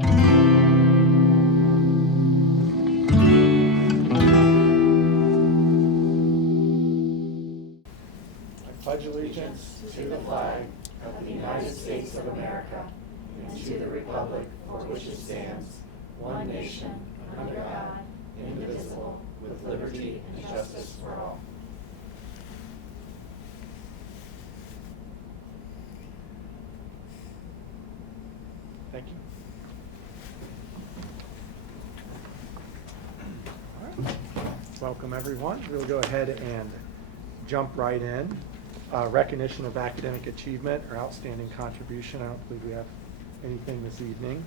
Pledge allegiance to the flag of the United States of America and to the republic for which it stands, one nation, under God, indivisible, with liberty and justice for all. Thank you. All right. Welcome, everyone. We'll go ahead and jump right in. Recognition of academic achievement or outstanding contribution. I don't believe we have anything this evening.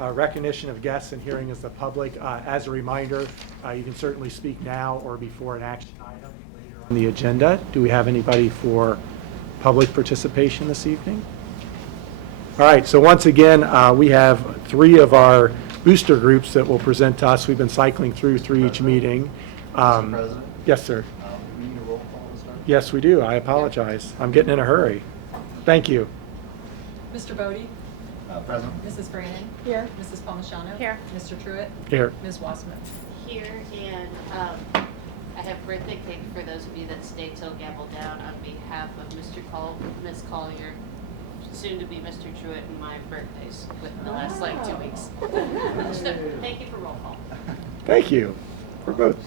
Recognition of guests and hearing as the public. As a reminder, you can certainly speak now or before an action item later on the agenda. Do we have anybody for public participation this evening? All right, so once again, we have 3 of our booster groups that will present to us. We've been cycling through each meeting. Mr. President? Yes, sir. Do we need a roll call to start? Yes, we do. I apologize. I'm getting in a hurry. Thank you. Mr. Bodie? Present. Mrs. Brannon? Here. Mrs. Palmigano? Here. Mr. Truitt? Here. Ms. Wasserman? Here, and I have birthday cake for those of you that stayed till gavel down on behalf of Miss Collier, soon to be Mr. Truitt, and my birthdays within the last 2 weeks. So, thank you for roll call. Thank you for both.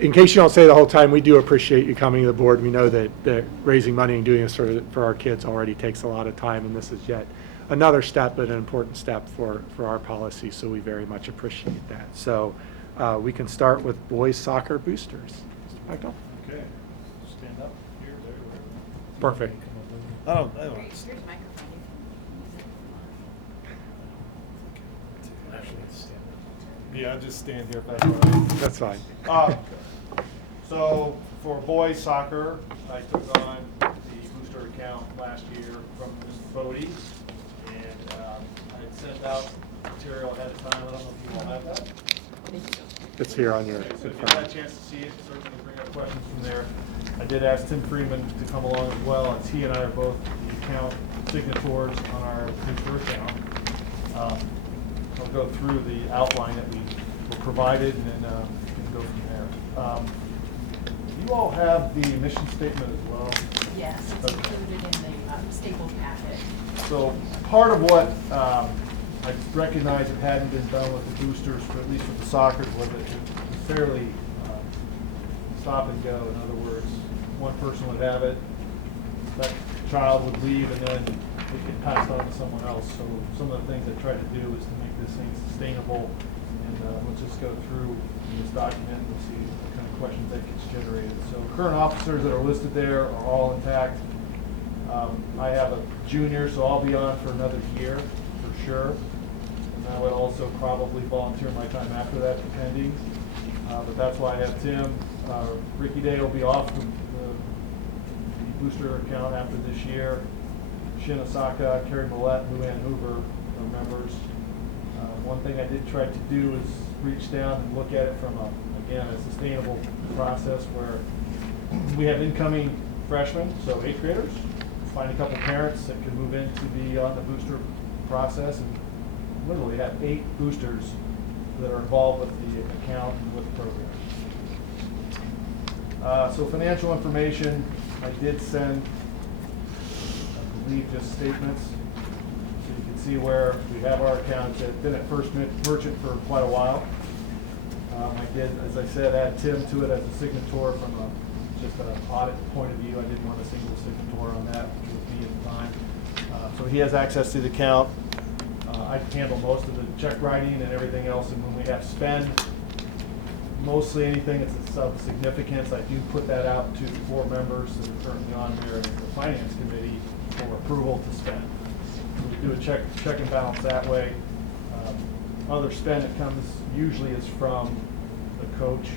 In case you don't say the whole time, we do appreciate you coming to the board. We know that raising money and doing this for our kids already takes a lot of time, and this is yet another step, but an important step for our policy, so we very much appreciate that. So we can start with boys soccer boosters. Mr. Peckel? Okay, stand up here, there, wherever. Perfect. I don't. Here's your microphone. Actually, stand up. Yeah, I'll just stand here if that's all right. That's fine. So for boys soccer, I took on the booster account last year from Mr. Bodie, and I had sent out material ahead of time. I don't know if you all have that. It's here on your. Okay, so if you had a chance to see it, certainly bring up questions from there. I did ask Tim Freeman to come along as well, as he and I are both the account signatories on our booster account. I'll go through the outline that we were provided, and then we can go from there. You all have the mission statement as well. Yes, it's included in the stapled packet. So part of what I recognize it hadn't been done with the boosters, but at least with the soccer, was that it was fairly stop and go. In other words, one person would have it, that child would leave, and then it get passed on to someone else. So some of the things I try to do is to make this thing sustainable. And let's just go through this document and see what kind of questions that gets generated. So current officers that are listed there are all intact. I have a junior, so I'll be on for another year for sure. And I would also probably volunteer my time after that, depending. But that's why I have Tim. Ricky Day will be off the booster account after this year. Shin Osaka, Kerry Millette, Luann Hoover are members. One thing I did try to do is reach down and look at it from again, a sustainable process where we have incoming freshmen, so 8th graders. Find a couple parents that can move in to be on the booster process, and literally have 8 boosters that are involved with the account and with the program. So financial information, I did send, I believe, just statements. So you can see where we have our accounts. It's been at First Merchant for quite a while. I did, as I said, add Tim to it as a signator from just an audit point of view. I didn't want a single signator on that, which was me at the time. So he has access to the account. I handle most of the check writing and everything else, and when we have spend, mostly anything that's of significance, I do put that out to the 4 members that are currently on there in the finance committee for approval to spend. So we do a check and balance that way. Other spend that comes usually is from the coach,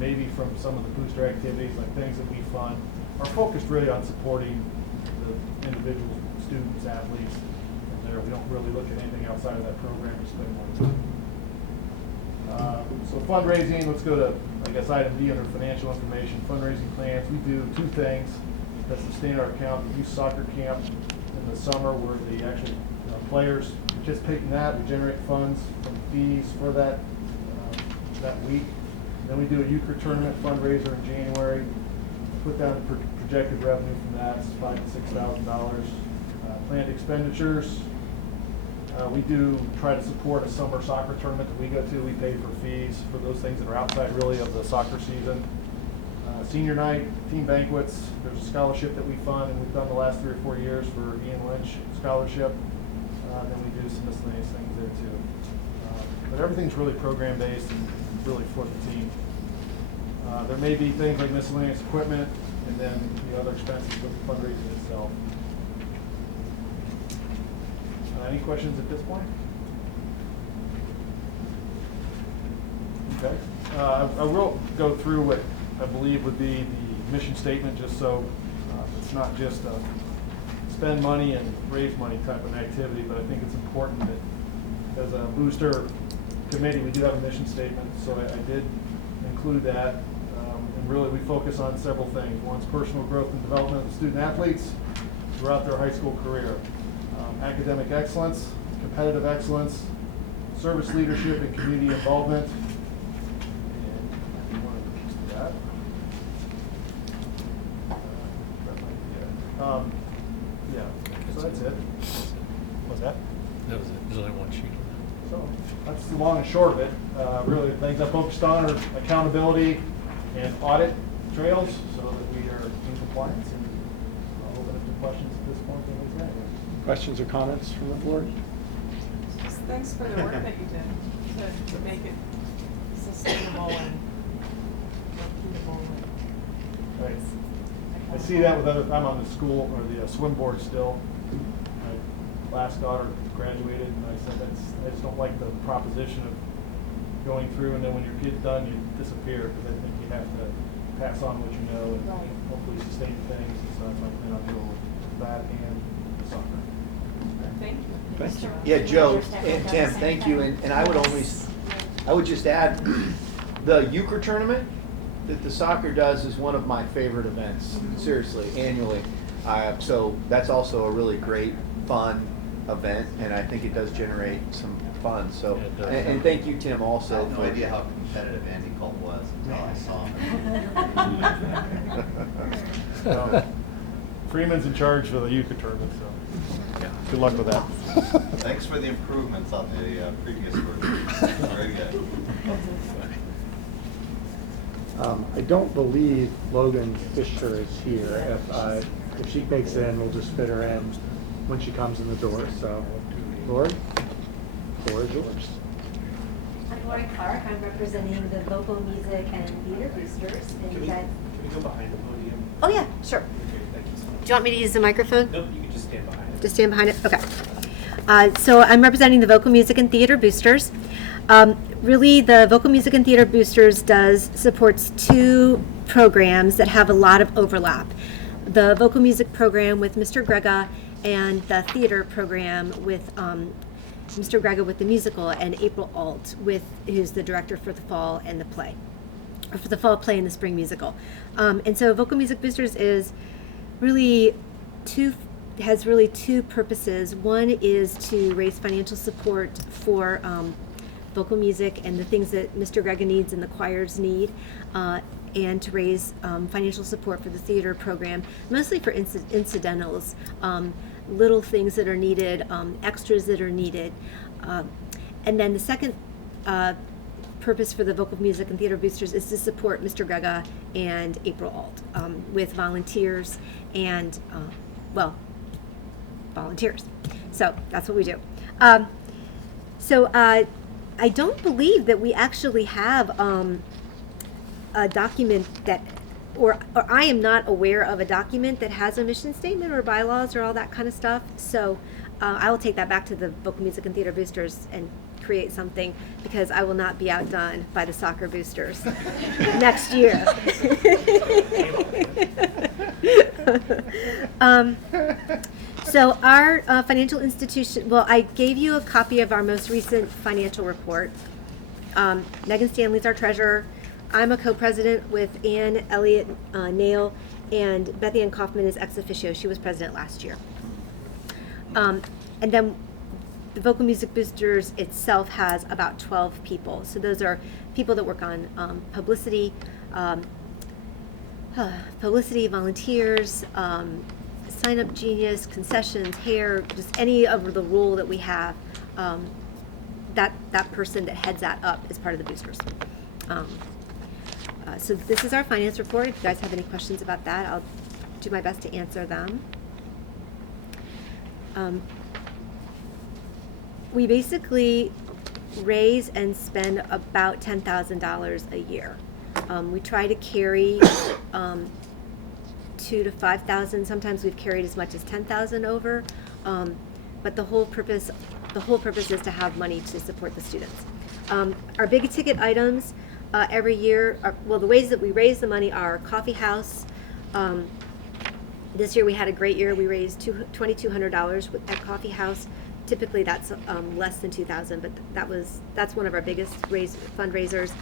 maybe from some of the booster activities, like things that we fund, are focused really on supporting the individual students, athletes, and there we don't really look at anything outside of that program to spend more time. So fundraising, let's go to, I guess, item D under financial information, fundraising plans. We do 2 things that sustain our account: the youth soccer camp and the summer where the actual players participate in that. We generate funds from fees for that week. Then we do a euchre tournament fundraiser in January. Put down the projected revenue from that, it's $5,000 to $6,000. Planned expenditures. We do try to support a summer soccer tournament that we go to. We pay for fees for those things that are outside really of the soccer season. Senior night, team banquets. There's a scholarship that we fund, and we've done the last 3 or 4 years for Ian Lynch scholarship. Then we do some miscellaneous things there too. But everything's really program based and really for the team. There may be things like miscellaneous equipment, and then the other expenses with the fundraising itself. Any questions at this point? Okay. I will go through what I believe would be the mission statement, just so it's not just a spend money and raise money type of activity, but I think it's important that as a booster committee, we do have a mission statement, so I did include that. And really, we focus on several things. One's personal growth and development of the student athletes throughout their high school career. Academic excellence, competitive excellence, service leadership, and community involvement. And you want to do that. Yeah, so that's it. What's that? That was it. There's only one sheet. So that's the long and short of it. Really, the things I focused on are accountability and audit trails so that we are in compliance. And I'll open up to questions at this point. Questions or comments from the board? Just thanks for the work that you did to make it sustainable and repeatable. Right. I see that with other, I'm on the school or the swim board still. My last daughter graduated and I said I just don't like the proposition of going through and then when your kid's done you disappear, because I think you have to pass on what you know and Right. hopefully sustain things. And so that's my plan on doing with that and the soccer. Thank you. Thank you. Yeah, Joe and Tim, thank you. And I would just add, the euchre tournament that the soccer does is one of my favorite events, seriously, annually. So that's also a really great, fun event, and I think it does generate some fun. So, Yeah, it does. and thank you, Tim, I also. had no idea how competitive Andy Colt was until I saw him. So, Freeman's in charge for the euchre tournament, so Yeah. good luck with that. Thanks for the improvements on the previous version. Very good. I don't believe Logan Fisher is here. If she makes it in, we'll just fit her in when she comes in the door. So, Lori, the floor is yours. I'm Lori Clark. I'm representing the vocal music and theater boosters. Can we go behind the podium? Oh yeah, sure. Okay, thank you so much. Do you want me to use the microphone? Nope, you can just stand behind it. Just stand behind it? Okay. So I'm representing the Vocal Music and Theater Boosters. Really, the Vocal Music and Theater Boosters supports 2 programs that have a lot of overlap. The vocal music program with Mr. Grega and the theater program with Mr. Grega with the musical, and April Alt who's the director for the fall and the play, or for the fall play and the spring musical. And so Vocal Music Boosters is really has really 2 purposes. One is to raise financial support for vocal music and the things that Mr. Grega needs and the choirs need, and to raise financial support for the theater program, mostly for incidentals, little things that are needed, extras that are needed. And then the second purpose for the Vocal Music and Theater Boosters is to support Mr. Grega and April Alt with volunteers and, volunteers. So that's what we do. I don't believe that we actually have a document that, or I am not aware of a document that has a mission statement or bylaws or all that kind of stuff. So I will take that back to the Vocal Music and Theater Boosters and create something, because I will not be outdone by the soccer boosters next year. So our financial institution, I gave you a copy of our most recent financial report. Megan Stanley's our treasurer. I'm a co-president with Ann Elliott Nail, and Beth Ann Kaufman is ex officio. She was president last year. And then the Vocal Music Boosters itself has about 12 people. So those are people that work on publicity, volunteers, sign up genius, concessions, hair, just any of the role that we have. That person that heads that up is part of the boosters. So this is our finance report. If you guys have any questions about that, I'll do my best to answer them. We basically raise and spend about $10,000 a year. We try to carry $2,000 to $5,000. Sometimes we've carried as much as $10,000 over, but the whole purpose is to have money to support the students. Our big ticket items every year, the ways that we raise the money are coffee house. This year we had a great year. We raised $2,200 at coffee house. Typically that's less than $2,000, but that's one of our biggest fundraisers.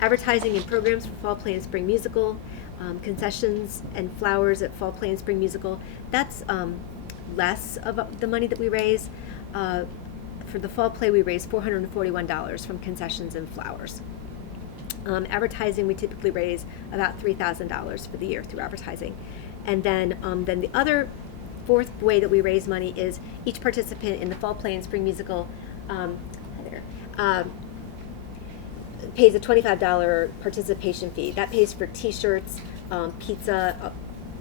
Advertising and programs for Fall Play and Spring Musical, concessions and flowers at Fall Play and Spring Musical. That's less of the money that we raise. For the Fall Play, we raised $441 from concessions and flowers. Advertising, we typically raise about $3,000 for the year through advertising. And then the other fourth way that we raise money is each participant in the Fall Play and Spring Musical pays a $25 participation fee. That pays for T-shirts, pizza,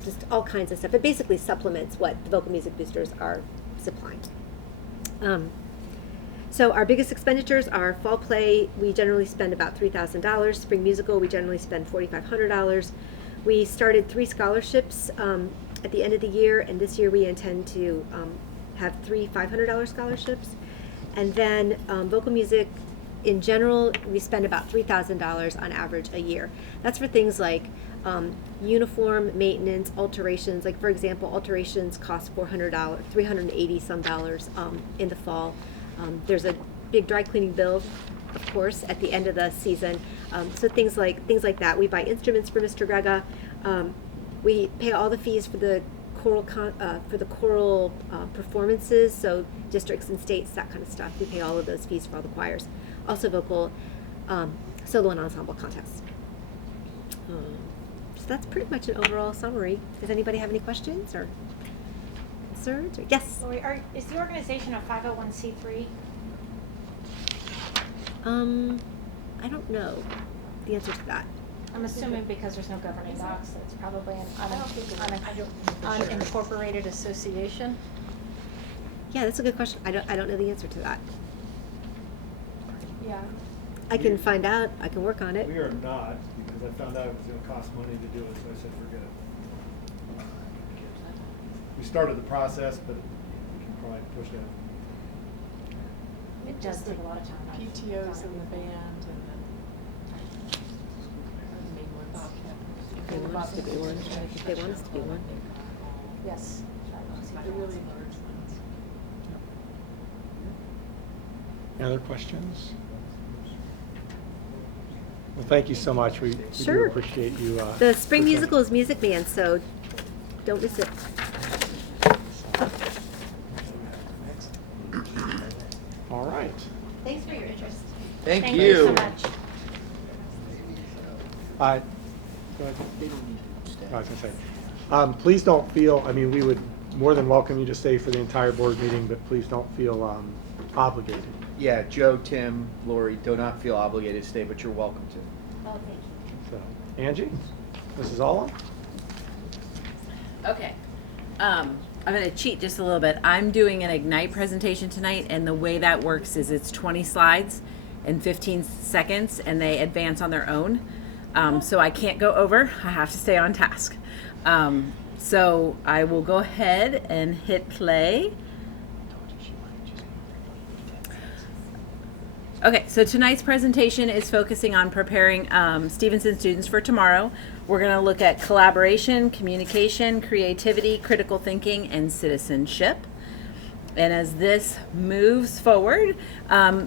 just all kinds of stuff. It basically supplements what the Vocal Music Boosters are supplying. So our biggest expenditures are Fall Play. We generally spend about $3,000. Spring Musical, we generally spend $4,500. We started 3 scholarships at the end of the year, and this year we intend to have 3 $500 scholarships. And then vocal music, in general, we spend about $3,000 on average a year. That's for things like uniform, maintenance, alterations. Like, for example, alterations cost $400, $380 some dollars in the fall. There's a big dry cleaning bill, of course, at the end of the season. So things like that. We buy instruments for Mr. Grega. We pay all the fees for the choral performances, so districts and states, that kind of stuff. We pay all of those fees for all the choirs. Also vocal, solo and ensemble contests. So that's pretty much an overall summary. Does anybody have any questions or concerns? Or, yes? Lori, is the organization a 501c3? I don't know the answer to that. I'm assuming because there's no governing docs, that it's probably an unincorporated association. Yeah, that's a good question. I don't know the answer to that. Yeah. I can find out. I can work on it. We are not, because I found out it was gonna cost money to do it, so I said, forget it. We started the process, but we can probably push that. It does take a lot of time. PTOs and the band and then. If they want us to be one. If they want us to be one. Yes. The really large ones. Any other questions? Well, thank you so much. We do Sure. appreciate you. The spring presenting. musical is Music Man, so don't miss it. All right. Thanks for your interest. Thank Thank you you. so much. Go ahead. I was gonna say, please don't feel, I mean, we would more than welcome you to stay for the entire board meeting, but please don't feel obligated. Yeah, Joe, Tim, Lori, do not feel obligated to stay, but you're welcome to. Oh, thank you. So, Angie, Mrs. Alla? Okay. I'm going to cheat just a little bit. I'm doing an Ignite presentation tonight, and the way that works is it's 20 slides in 15 seconds, and they advance on their own. So I can't go over. I have to stay on task. So I will go ahead and hit play. Okay, so tonight's presentation is focusing on preparing Stevenson students for tomorrow. We're going to look at collaboration, communication, creativity, critical thinking, and citizenship. And as this moves forward,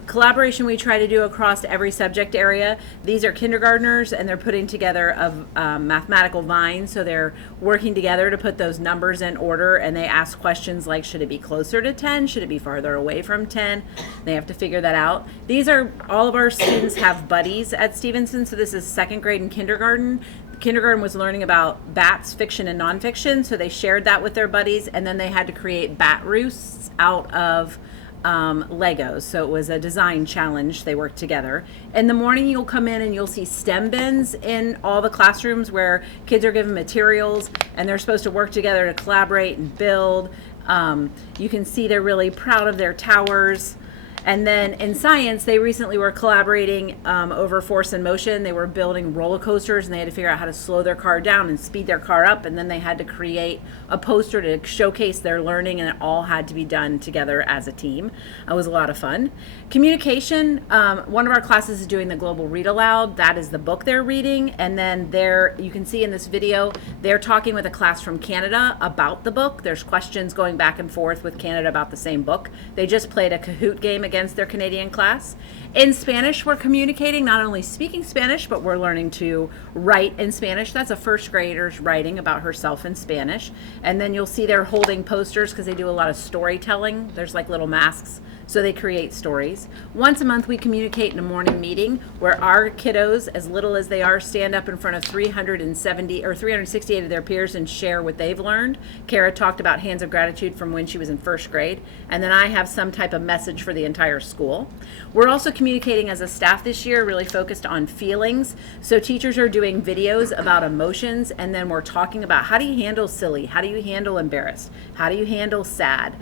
collaboration we try to do across every subject area. These are kindergartners, and they're putting together a mathematical vine. So they're working together to put those numbers in order, and they ask questions like, should it be closer to 10? Should it be farther away from 10? They have to figure that out. These are, all of our students have buddies at Stevenson. So this is second grade and kindergarten. Kindergarten was learning about bats, fiction and nonfiction, so they shared that with their buddies, and then they had to create bat roosts out of Legos. So it was a design challenge. They worked together. In the morning, you'll come in and you'll see STEM bins in all the classrooms where kids are given materials and they're supposed to work together to collaborate and build. You can see they're really proud of their towers. And then in science, they recently were collaborating over force and motion. They were building roller coasters, and they had to figure out how to slow their car down and speed their car up. And then they had to create a poster to showcase their learning, and it all had to be done together as a team. It was a lot of fun. Communication, one of our classes is doing the Global Read Aloud. That is the book they're reading. And then you can see in this video, they're talking with a class from Canada about the book. There's questions going back and forth with Canada about the same book. They just played a Kahoot game against their Canadian class. In Spanish, we're communicating, not only speaking Spanish, but we're learning to write in Spanish. That's a first grader's writing about herself in Spanish. And then you'll see they're holding posters because they do a lot of storytelling. There's like little masks, so they create stories. Once a month, we communicate in a morning meeting where our kiddos, as little as they are, stand up in front of 370 or 368 of their peers and share what they've learned. Kara talked about Hands of Gratitude from when she was in first grade. And then I have some type of message for the entire school. We're also communicating as a staff this year, really focused on feelings. So teachers are doing videos about emotions, and then we're talking about how do you handle silly? How do you handle embarrassed? How do you handle sad?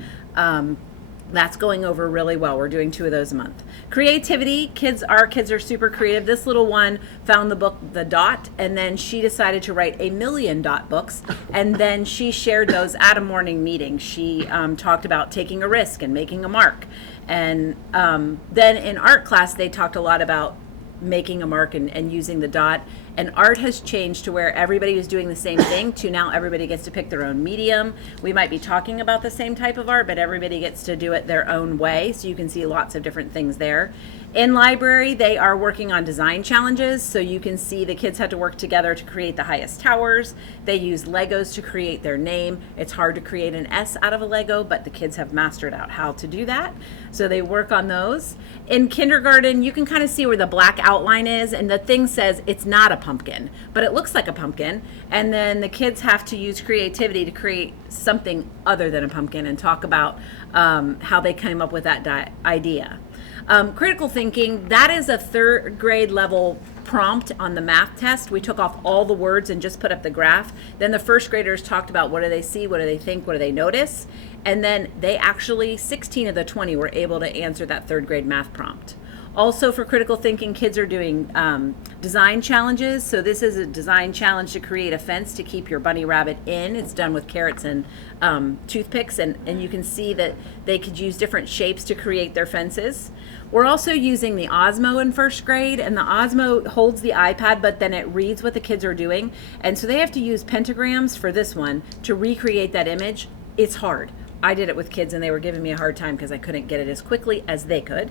That's going over really well. We're doing 2 of those a month. Creativity, our kids are super creative. This little one found the book, The Dot, and then she decided to write 1,000,000 dot books, and then she shared those at a morning meeting. She talked about taking a risk and making a mark. And then in art class, they talked a lot about making a mark and using the dot. And art has changed to where everybody was doing the same thing to now everybody gets to pick their own medium. We might be talking about the same type of art, but everybody gets to do it their own way. So you can see lots of different things there. In library, they are working on design challenges. So you can see the kids had to work together to create the highest towers. They use Legos to create their name. It's hard to create an S out of a Lego, but the kids have mastered out how to do that. So they work on those. In kindergarten, you can kind of see where the black outline is, and the thing says it's not a pumpkin, but it looks like a pumpkin. And then the kids have to use creativity to create something other than a pumpkin and talk about how they came up with that idea. Critical thinking, that is a 3rd grade level prompt on the math test. We took off all the words and just put up the graph. Then the first graders talked about what do they see, what do they think, what do they notice. And then they actually, 16 of the 20 were able to answer that 3rd grade math prompt. Also for critical thinking, kids are doing design challenges. So this is a design challenge to create a fence to keep your bunny rabbit in. It's done with carrots and toothpicks, and you can see that they could use different shapes to create their fences. We're also using the Osmo in first grade, and the Osmo holds the iPad, but then it reads what the kids are doing. And so they have to use pentagrams for this one to recreate that image. It's hard. I did it with kids and they were giving me a hard time because I couldn't get it as quickly as they could.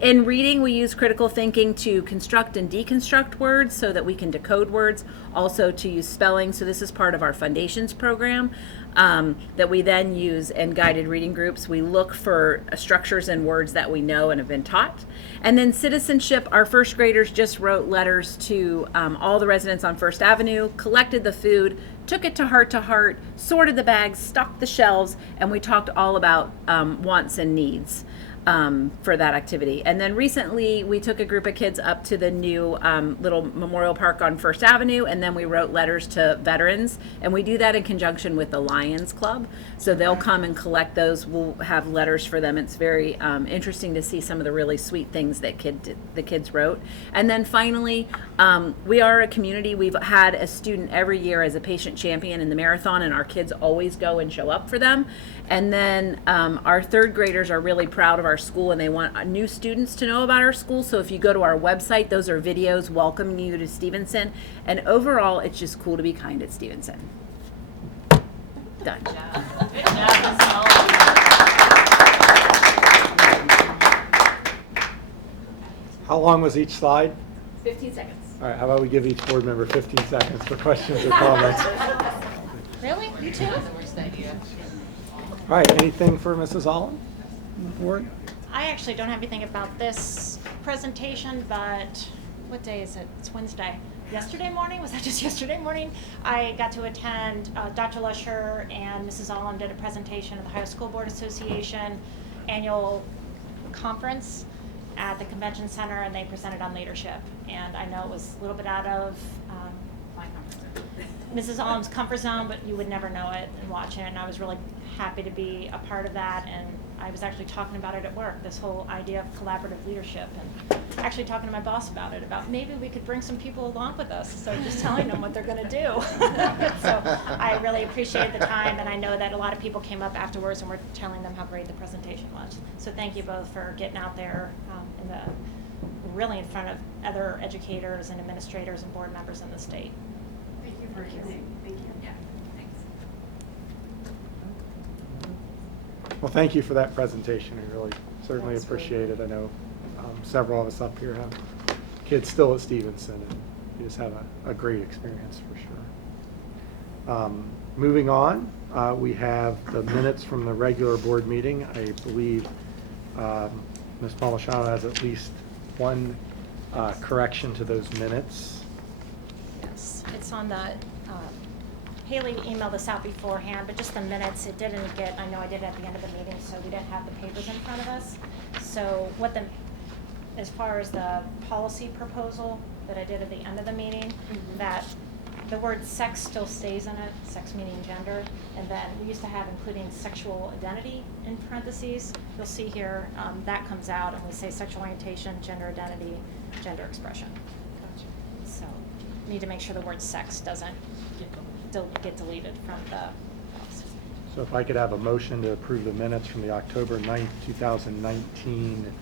In reading, we use critical thinking to construct and deconstruct words so that we can decode words, also to use spelling. So this is part of our Foundations program that we then use in guided reading groups. We look for structures and words that we know and have been taught. And then citizenship, our first graders just wrote letters to all the residents on First Avenue, collected the food, took it to Heart, sorted the bags, stocked the shelves, and we talked all about wants and needs for that activity. And then recently we took a group of kids up to the new little memorial park on First Avenue, and then we wrote letters to veterans, and we do that in conjunction with the Lions Club. So they'll come and collect those. We'll have letters for them. It's very interesting to see some of the really sweet things that the kids wrote. And then finally, we are a community. We've had a student every year as a patient champion in the marathon, and our kids always go and show up for them. And then our 3rd graders are really proud of our school, and they want new students to know about our school. So if you go to our website, those are videos welcoming you to Stevenson. And overall, it's just cool to be kind at Stevenson. Done. Good job, Miss Sullivan. long was each slide? 15 seconds. All right, how about we give each board member 15 seconds for questions or comments? Really? You too? That's the worst idea. All right, anything for Mrs. Allen on the board? I actually don't have anything about this presentation, but what day is it? It's Wednesday. Yesterday morning, was that just yesterday morning? I got to attend, Dr. Lusher and Mrs. Allen did a presentation at the Ohio School Board Association annual conference at the convention center, and they presented on leadership. And I know it was a little bit out of My comfort. Mrs. Allen's comfort zone, but you would never know it and watch it. And I was really happy to be a part of that. And I was actually talking about it at work, this whole idea of collaborative leadership, and actually talking to my boss about it, about maybe we could bring some people along with us. So just telling them what they're going to do. So I really appreciated the time, and I know that a lot of people came up afterwards and were telling them how great the presentation was. So thank you both for getting out there really in front of other educators and administrators and board members in the state. Thank you for listening. Thank you. Yeah, thanks. Well, thank you for that presentation. I really certainly That's great. appreciate it. I know several of us up here have kids still at Stevenson, and you just have a great experience for sure. Moving on, we have the minutes from the regular board meeting. I believe Ms. Palmashano has at least one correction to those minutes. Yes, it's on the, Haley emailed this out beforehand, but just the minutes, it didn't get, I know I did at the end of the meeting, so we didn't have the papers in front of us. So as far as the policy proposal that I did at the end of the meeting, that the word sex still stays in it, sex meaning gender, and then we used to have including sexual identity in parentheses. You'll see here, that comes out and we say sexual orientation, gender identity, gender expression. So, need to make sure the word sex doesn't get deleted from the policy. So if I could have a motion to approve the minutes from the October 9th, 2019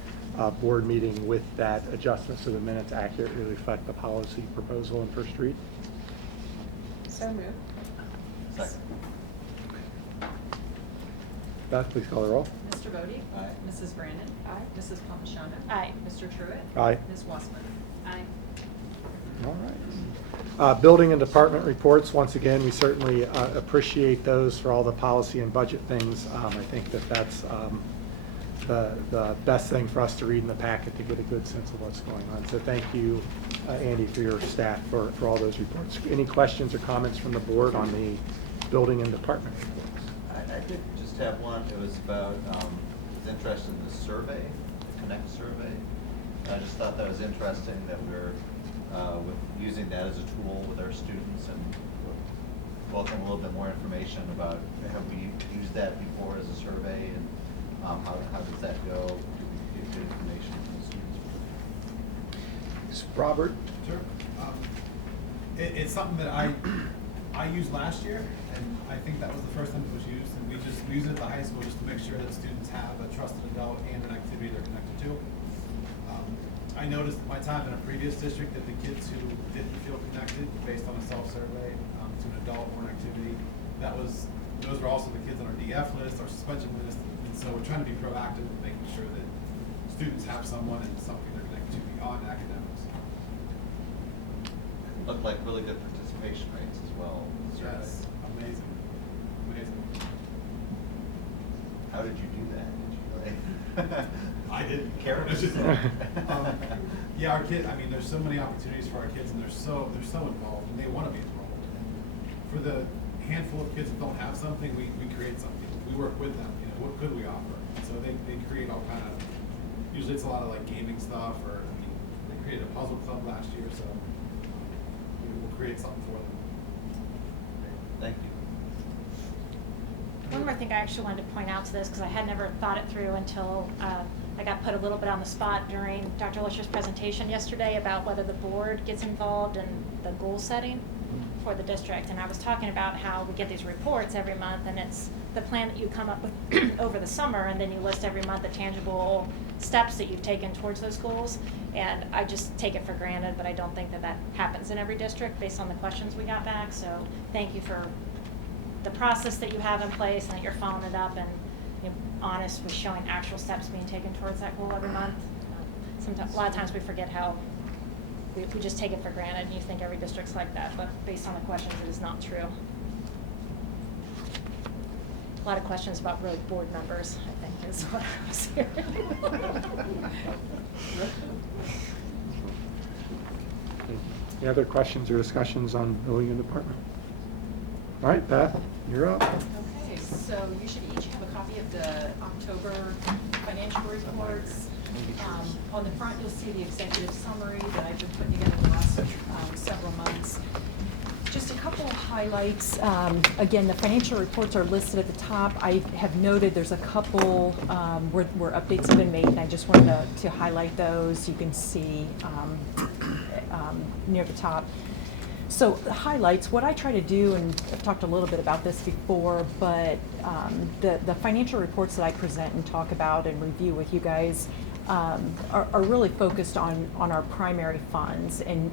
board meeting with that adjustment so the minutes accurately reflect the policy proposal in first read. So moved. Second. Beth, please call the roll. Mr. Bodie? Aye. Mrs. Brandon? Aye. Mrs. Palmashano? Aye. Mr. Truitt? Aye. Ms. Wassman? Aye. All right. Building and department reports, once again, we certainly appreciate those for all the policy and budget things. I think that that's the best thing for us to read in the packet to get a good sense of what's going on. So thank you, Andy, for your staff for all those reports. Any questions or comments from the board on the building and department reports? I did just have one. It was about, I was interested in the survey, the Connect survey. And I just thought that was interesting that we're with using that as a tool with our students and welcome a little bit more information about, have we used that before as a survey, and how does that go? Do we get good information from the students? Robert? Sure. It's something that I used last year, and I think that was the first time it was used, and we use it at the high school just to make sure that students have a trusted adult and an activity they're connected to. I noticed in my time in a previous district that the kids who didn't feel connected based on a self-survey to an adult or an activity, those were also the kids on our DF list, our suspension list, and so we're trying to be proactive in making sure that students have someone and something they're connected to beyond academics. Looked like really good participation rates as well. in the survey. Yes, amazing, amazing. How did you do that? Did you really? I didn't care. Yeah, our kids, I mean, there's so many opportunities for our kids, and they're so involved, and they want to be involved. And for the handful of kids that don't have something, we create something. We work with them, what could we offer? And so they create all kind of, usually it's a lot of like gaming stuff, or they created a puzzle club last year, so we'll create something for them. Thank you. One more thing I actually wanted to point out to this, because I had never thought it through until I got put a little bit on the spot during Dr. Lusher's presentation yesterday about whether the board gets involved in the goal setting for the district. And I was talking about how we get these reports every month, and it's the plan that you come up with over the summer, and then you list every month the tangible steps that you've taken towards those goals. And I just take it for granted, but I don't think that happens in every district based on the questions we got back. So thank you for the process that you have in place, and that you're following it up and honest with showing actual steps being taken towards that goal every month. sometimes, a lot of times we forget how, we just take it for granted, and you think every district's like that, but based on the questions, it is not true. A lot of questions about really board members, I think, is what I was hearing. Any other questions or discussions on building and department? All right, Beth, you're up. Okay, so you should each have a copy of the October financial reports. On the front, you'll see the executive summary that I've been putting together the last several months. Just a couple of highlights. Again, the financial reports are listed at the top. I have noted there's a couple where updates have been made, and I just wanted to highlight those. You can see near the top. So the highlights, what I try to do, and I've talked a little bit about this before, but the financial reports that I present and talk about and review with you guys are really focused on our primary funds, and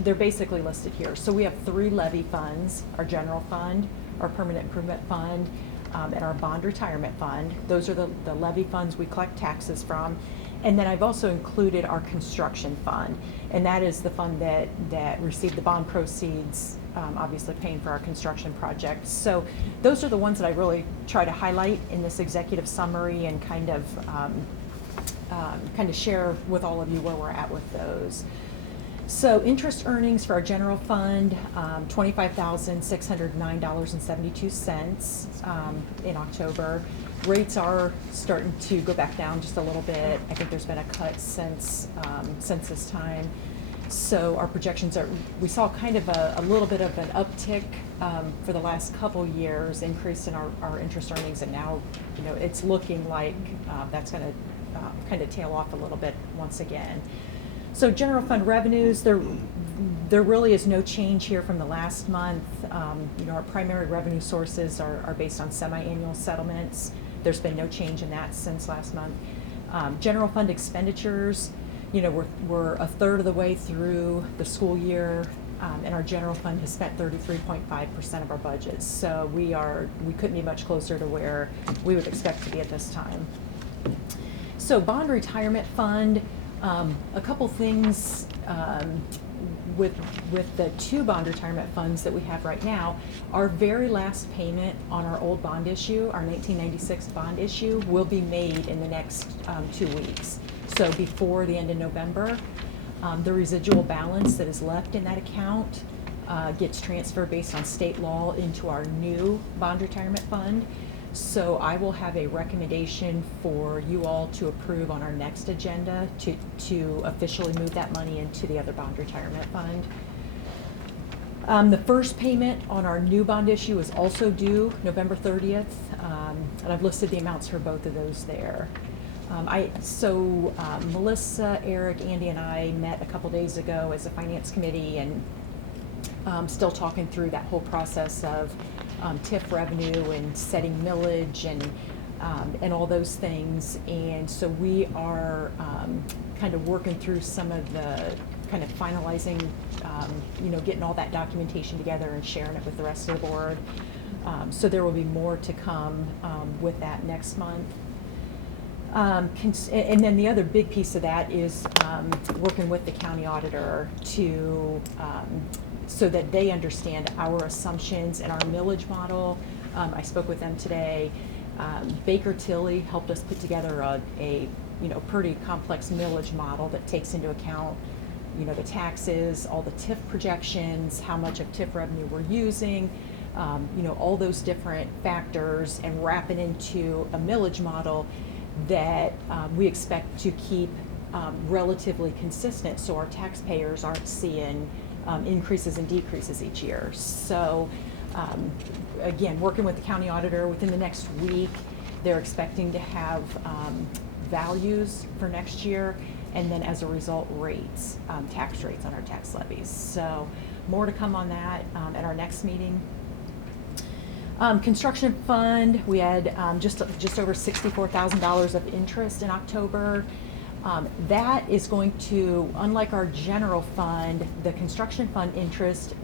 they're basically listed here. So we have 3 levy funds: our general fund, our permanent improvement fund, and our bond retirement fund. Those are the levy funds we collect taxes from. And then I've also included our construction fund, and that is the fund that received the bond proceeds, obviously paying for our construction projects. So those are the ones that I really try to highlight in this executive summary and kind of share with all of you where we're at with those. So interest earnings for our general fund, $25,609.72 in October. Rates are starting to go back down just a little bit. I think there's been a cut since this time. So our projections are, we saw kind of a little bit of an uptick for the last couple years, increase in our interest earnings, and now, it's looking like that's going to kind of tail off a little bit once again. So general fund revenues, there really is no change here from the last month. Our primary revenue sources are based on semi-annual settlements. There's been no change in that since last month. General fund expenditures, we're a third of the way through the school year, and our general fund has spent 33.5% of our budget. So we couldn't be much closer to where we would expect to be at this time. So bond retirement fund, a couple things with the 2 bond retirement funds that we have right now. Our very last payment on our old bond issue, our 1996 bond issue, will be made in the next 2 weeks. So before the end of November, the residual balance that is left in that account gets transferred based on state law into our new bond retirement fund. So I will have a recommendation for you all to approve on our next agenda to officially move that money into the other bond retirement fund. The first payment on our new bond issue is also due November 30th, and I've listed the amounts for both of those there. Melissa, Eric, Andy, and I met a couple days ago as a finance committee, and still talking through that whole process of TIF revenue and setting millage and all those things. And so we are kind of working through some of the kind of finalizing, getting all that documentation together and sharing it with the rest of the board. So there will be more to come with that next month. And then the other big piece of that is working with the county auditor to so that they understand our assumptions and our millage model. I spoke with them today. Baker Tilly helped us put together a pretty complex millage model that takes into account the taxes, all the TIF projections, how much of TIF revenue we're using, all those different factors, and wrap it into a millage model that we expect to keep relatively consistent, so our taxpayers aren't seeing increases and decreases each year. So again, working with the county auditor within the next week, they're expecting to have values for next year, and then as a result, rates, tax rates on our tax levies. So more to come on that at our next meeting. Construction fund, we had just over $64,000 of interest in October. That is going to, unlike our general fund, the construction fund interest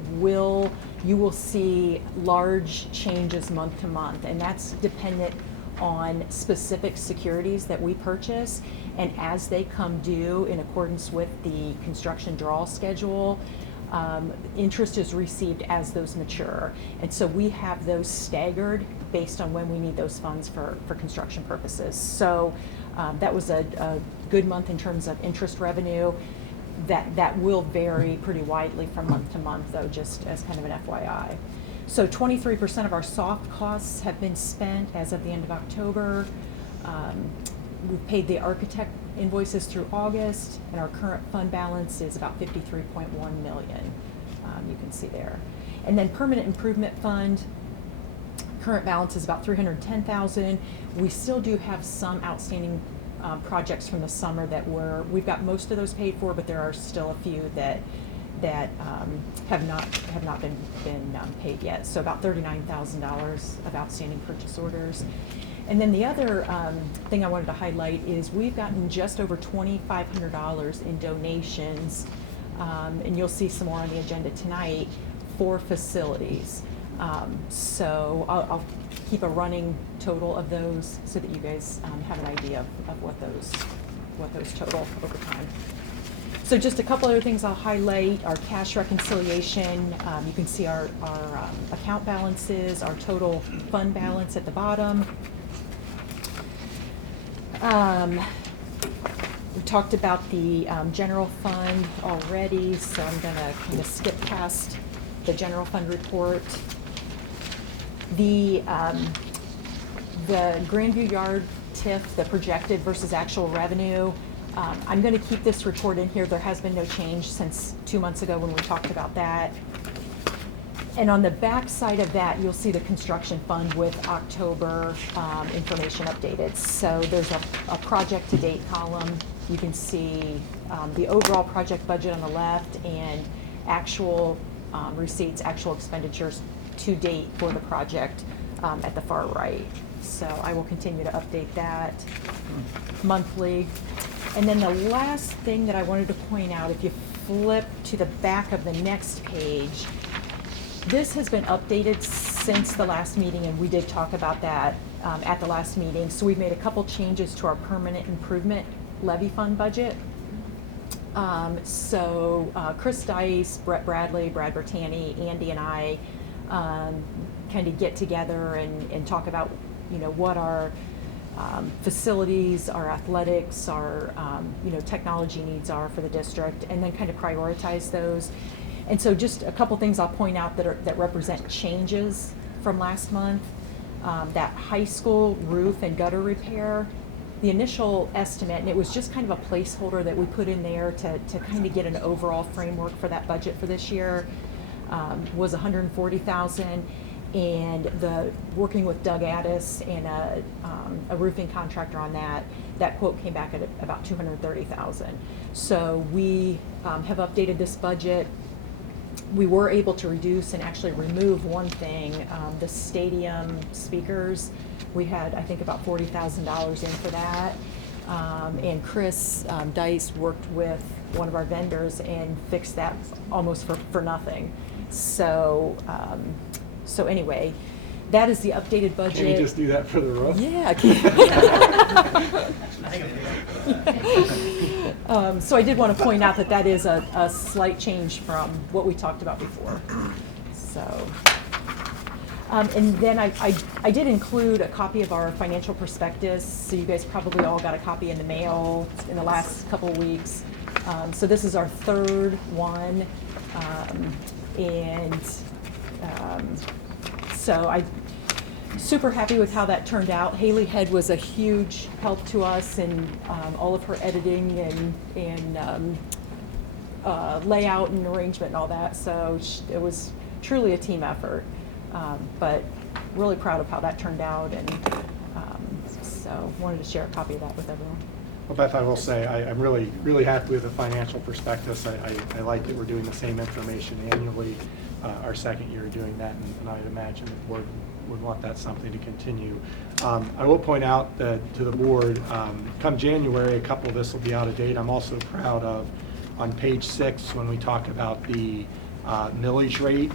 you will see large changes month to month, and that's dependent on specific securities that we purchase, and as they come due in accordance with the construction draw schedule, interest is received as those mature. And so we have those staggered based on when we need those funds for construction purposes. So that was a good month in terms of interest revenue. That will vary pretty widely from month to month, though, just as kind of an FYI. So 23% of our soft costs have been spent as of the end of October. We've paid the architect invoices through August, and our current fund balance is about $53.1 million. You can see there. And then permanent improvement fund, current balance is about $310,000. We still do have some outstanding projects from the summer that we've got most of those paid for, but there are still a few that have not been paid yet. So about $39,000 of outstanding purchase orders. And then the other thing I wanted to highlight is we've gotten just over $2,500 in donations, and you'll see some more on the agenda tonight, for facilities. So I'll keep a running total of those so that you guys have an idea of what those total over time. So just a couple other things I'll highlight. Our cash reconciliation, you can see our account balances, our total fund balance at the bottom. We talked about the general fund already, so I'm going to kind of skip past the general fund report. The Grandview Yard TIF, the projected versus actual revenue, I'm going to keep this report in here. There has been no change since 2 months ago when we talked about that. And on the back side of that, you'll see the construction fund with October information updated. So there's a project to date column. You can see the overall project budget on the left and actual receipts, actual expenditures to date for the project at the far right. So I will continue to update that monthly. And then the last thing that I wanted to point out, if you flip to the back of the next page, this has been updated since the last meeting, and we did talk about that at the last meeting. So we've made a couple changes to our permanent improvement levy fund budget. Chris Dice, Brett Bradley, Brad Bertani, Andy, and I kind of get together and talk about, what our facilities, our athletics, our technology needs are for the district, and then kind of prioritize those. And so just a couple things I'll point out that represent changes from last month. That high school roof and gutter repair, the initial estimate, and it was just kind of a placeholder that we put in there to kind of get an overall framework for that budget for this year, was $140,000. And working with Doug Addis and a roofing contractor on that quote came back at about $230,000. So we have updated this budget. We were able to reduce and actually remove one thing, the stadium speakers. We had, I think, about $40,000 in for that. And Chris Dice worked with one of our vendors and fixed that almost for nothing. So anyway, that is the updated budget. Can you just do that for the roof? Yeah. So I did want to point out that is a slight change from what we talked about before. So, and then I did include a copy of our financial prospectus. So you guys probably all got a copy in the mail in the last couple of weeks. So this is our third one, so I'm super happy with how that turned out. Haley Head was a huge help to us in all of her editing and layout and arrangement and all that. So it was truly a team effort. But really proud of how that turned out, and so wanted to share a copy of that with everyone. Well, Beth, I will say I'm really, really happy with the financial prospectus. I like that we're doing the same information annually. Our second year doing that, and I'd imagine the board would want that something to continue. I will point out that to the board, come January, a couple of this will be out of date. I'm also proud of, on page 6, when we talk about the millage rate.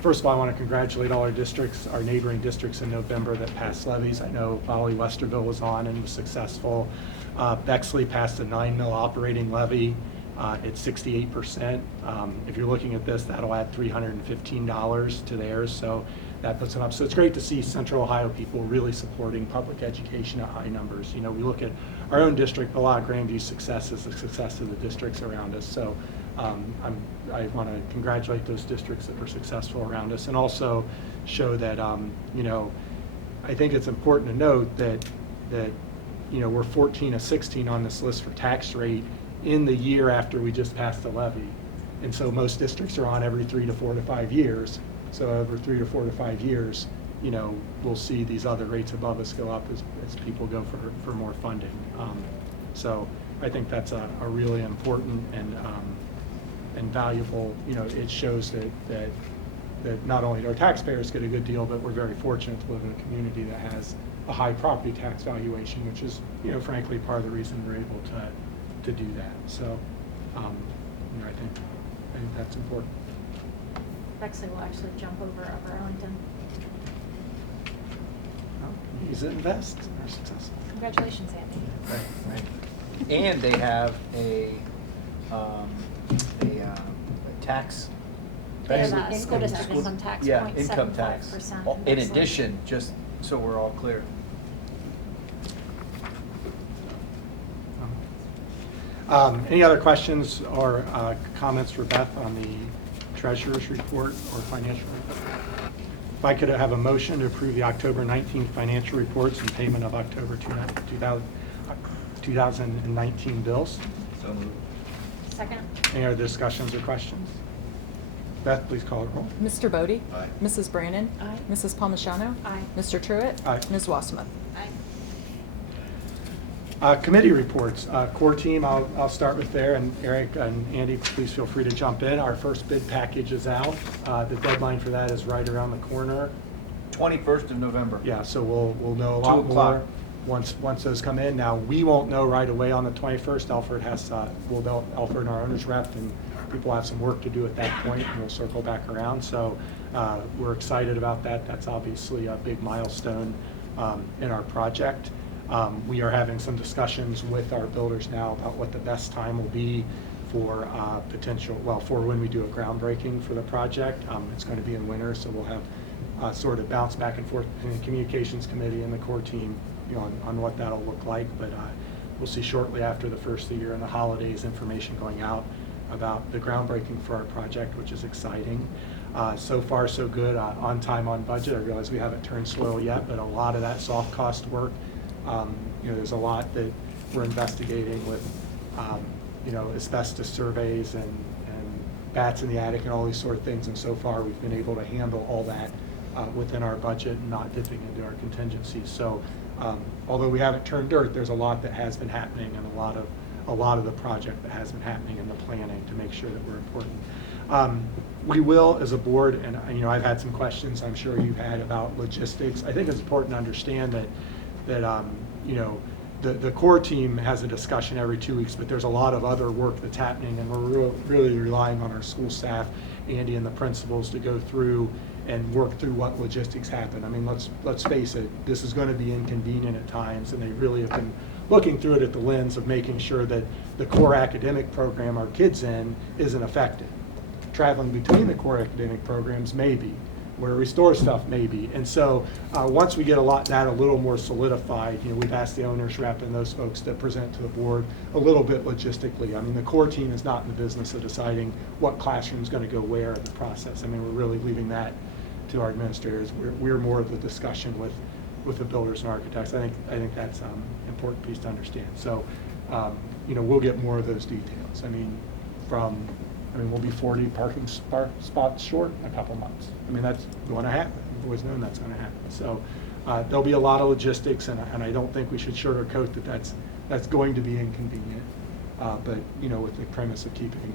First of all, I want to congratulate all our districts, our neighboring districts in November that passed levies. I know Folly Westerville was on and was successful. Bexley passed a 9 mil operating levy at 68%. If you're looking at this, that'll add $315 to theirs, so that puts them up. So it's great to see Central Ohio people really supporting public education at high numbers. You know, we look at our own district, a lot of Grandview's success is the success of the districts around us. So I want to congratulate those districts that were successful around us, and also show that, you know, I think it's important to note that you know, we're 14 of 16 on this list for tax rate in the year after we just passed the levy. And so most districts are on every 3 to 4 to 5 years. So over 3 to 4 to 5 years, you know, we'll see these other rates above us go up as people go for more funding. So I think that's a really important and valuable, you know, it shows that not only do our taxpayers get a good deal, but we're very fortunate to live in a community that has a high property tax valuation, which is, you know, frankly, part of the reason we're able to do that. So, you know, I think that's important. Bexley will actually jump over Upper Ellington. Well, use it, invest, are successful. Congratulations, Andy. Right. And they have a tax. They have benefit. a school district income tax, Yeah, income tax. 0.75%. In addition, just so we're all clear. Any other questions or comments for Beth on the treasurer's report or financial report? If I could have a motion to approve the October 19th financial reports and payment of October 2019 bills. So moved. Second? Any other discussions or questions? Beth, please call the roll. Mr. Bodie? Aye. Mrs. Brannon? Aye. Mrs. Palmigano? Aye. Mr. Truitt? Aye. Ms. Wassmuth? Aye. Committee reports. Core team, I'll start with there, and Eric and Andy, please feel free to jump in. Our first bid package is out. The deadline for that is right around the corner. 21st of November. Yeah, so we'll know a 2 lot o'clock. more once those come in. Now, we won't know right away on the 21st. Alfred and our owner's rep, and people have some work to do at that point, and we'll circle back around. So we're excited about that. That's obviously a big milestone in our project. We are having some discussions with our builders now about what the best time will be for for when we do a groundbreaking for the project. It's going to be in winter, so we'll have sort of bounce back and forth between the communications committee and the core team, you know, on what that'll look like. But we'll see shortly after the first of the year and the holidays information going out about the groundbreaking for our project, which is exciting. So far, so good. On time, on budget. I realize we haven't turned soil yet, but a lot of that soft cost work. You know, there's a lot that we're investigating with, you know, asbestos surveys and bats in the attic and all these sort of things. And so far, we've been able to handle all that within our budget and not dipping into our contingencies. So, although we haven't turned dirt, there's a lot that has been happening, and a lot of the project that has been happening in the planning to make sure that we're important. We will, as a board, and you know, I've had some questions I'm sure you've had about logistics. I think it's important to understand that you know, the core team has a discussion every 2 weeks, but there's a lot of other work that's happening, and we're really relying on our school staff, Andy and the principals, to go through and work through what logistics happen. I mean, let's face it, this is going to be inconvenient at times, and they really have been looking through it at the lens of making sure that the core academic program our kids in isn't affected. Traveling between the core academic programs, maybe. Where restore stuff, maybe. And so once we get that a little more solidified, you know, we've asked the owner's rep and those folks to present to the board a little bit logistically. I mean, the core team is not in the business of deciding what classroom is going to go where in the process. I mean, we're really leaving that to our administrators. We're more of the discussion with the builders and architects. I think that's an important piece to understand. So, you know, we'll get more of those details. I mean, we'll be 40 parking spots short in a couple months. I mean, that's going to happen. We've always known that's going to happen. So there'll be a lot of logistics, and I don't think we should sugarcoat that that's going to be inconvenient. But, you know, with the premise of keeping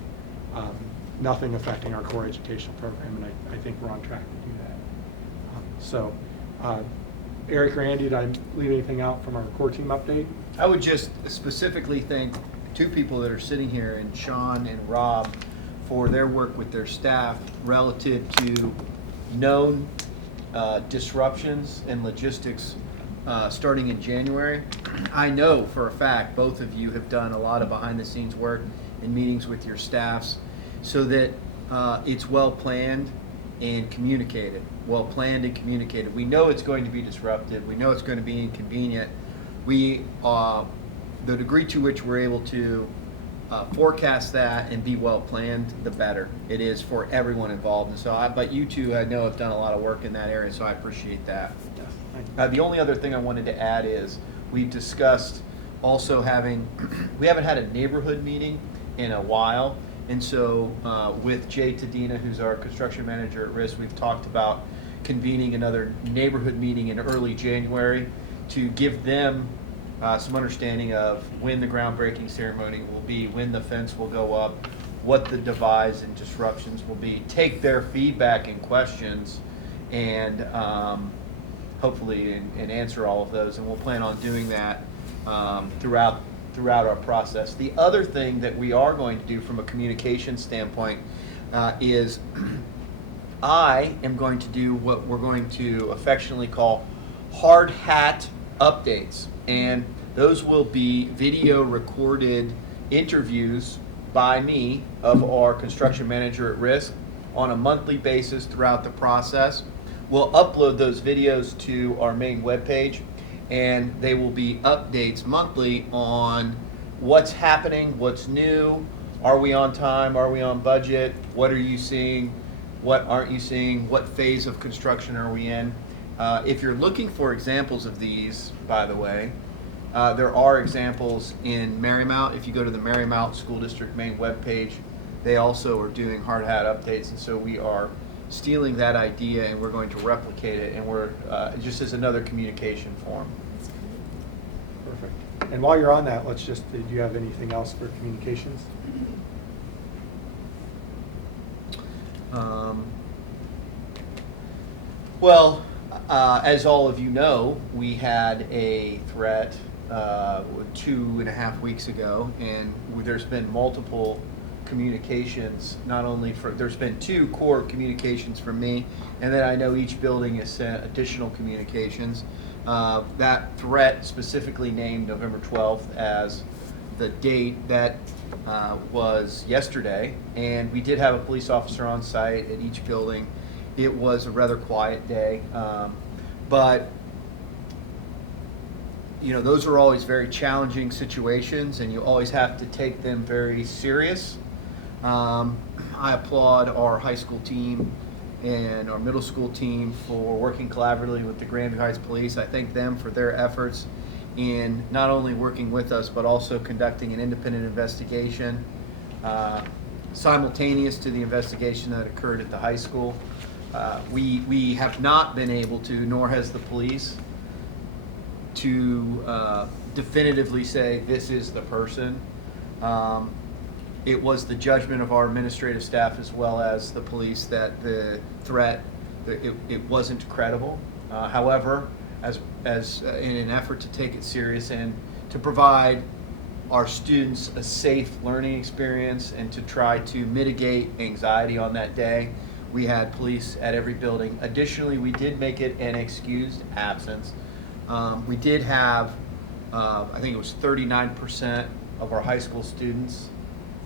nothing affecting our core educational program, and I think we're on track to do that. Eric or Andy, did I leave anything out from our core team update? I would just specifically thank 2 people that are sitting here, and Sean and Rob, for their work with their staff relative to known disruptions and logistics starting in January. I know for a fact both of you have done a lot of behind-the-scenes work in meetings with your staffs so that it's well planned and communicated. Well planned and communicated. We know it's going to be disruptive. We know it's going to be inconvenient. The degree to which we're able to forecast that and be well planned, the better it is for everyone involved. And so, but you two, I know, have done a lot of work in that area, so I appreciate that. The only other thing I wanted to add is we've discussed also we haven't had a neighborhood meeting in a while. And so with Jay Tadina, who's our construction manager at risk, we've talked about convening another neighborhood meeting in early January to give them some understanding of when the groundbreaking ceremony will be, when the fence will go up, what the divides and disruptions will be, take their feedback and questions, and hopefully and answer all of those. And we'll plan on doing that throughout our process. The other thing that we are going to do from a communication standpoint is I am going to do what we're going to affectionately call hard hat updates. And those will be video recorded interviews by me of our construction manager at risk on a monthly basis throughout the process. We'll upload those videos to our main webpage, and they will be updates monthly on what's happening, what's new, are we on time, are we on budget, what are you seeing, what aren't you seeing, what phase of construction are we in. If you're looking for examples of these, by the way, there are examples in Marymount. If you go to the Marymount School District main webpage, they also are doing hard hat updates, and so we are stealing that idea and we're going to replicate it, and we're just as another communication form. Perfect. And while you're on that, do you have anything else for communications? Well, as all of you know, we had a threat 2.5 weeks ago, and there's been multiple communications, there's been 2 core communications from me, and then I know each building has sent additional communications. That threat specifically named November 12th as the date. That was yesterday, and we did have a police officer on site at each building. It was a rather quiet day, but those are always very challenging situations, and you always have to take them very serious. I applaud our high school team and our middle school team for working collaboratively with the Grandview Heights Police. I thank them for their efforts in not only working with us, but also conducting an independent investigation simultaneous to the investigation that occurred at the high school. We have not been able to, nor has the police, to definitively say this is the person. It was the judgment of our administrative staff as well as the police that the threat, it wasn't credible. However, as in an effort to take it serious and to provide our students a safe learning experience and to try to mitigate anxiety on that day, we had police at every building. Additionally, we did make it an excused absence. We did have, I think it was 39% of our high school students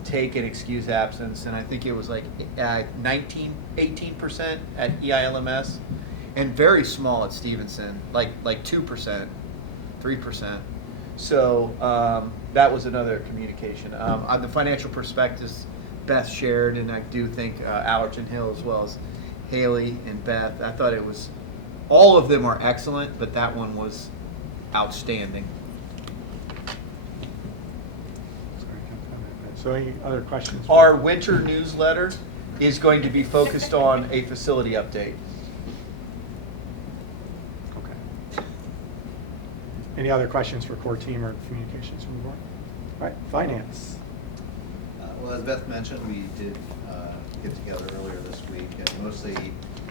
take an excused absence, and I think it was like 18% at EILMS, and very small at Stevenson, like 2%, 3%. So that was another communication. On the financial prospectus, Beth shared, and I do think Allerton Hill as well as Haley and Beth. I thought all of them are excellent, but that one was outstanding. So any other questions? Our winter newsletter is going to be focused on a facility update. Okay. Any other questions for core team or communications from the board? All right, finance. Well, as Beth mentioned, we did get together earlier this week and mostly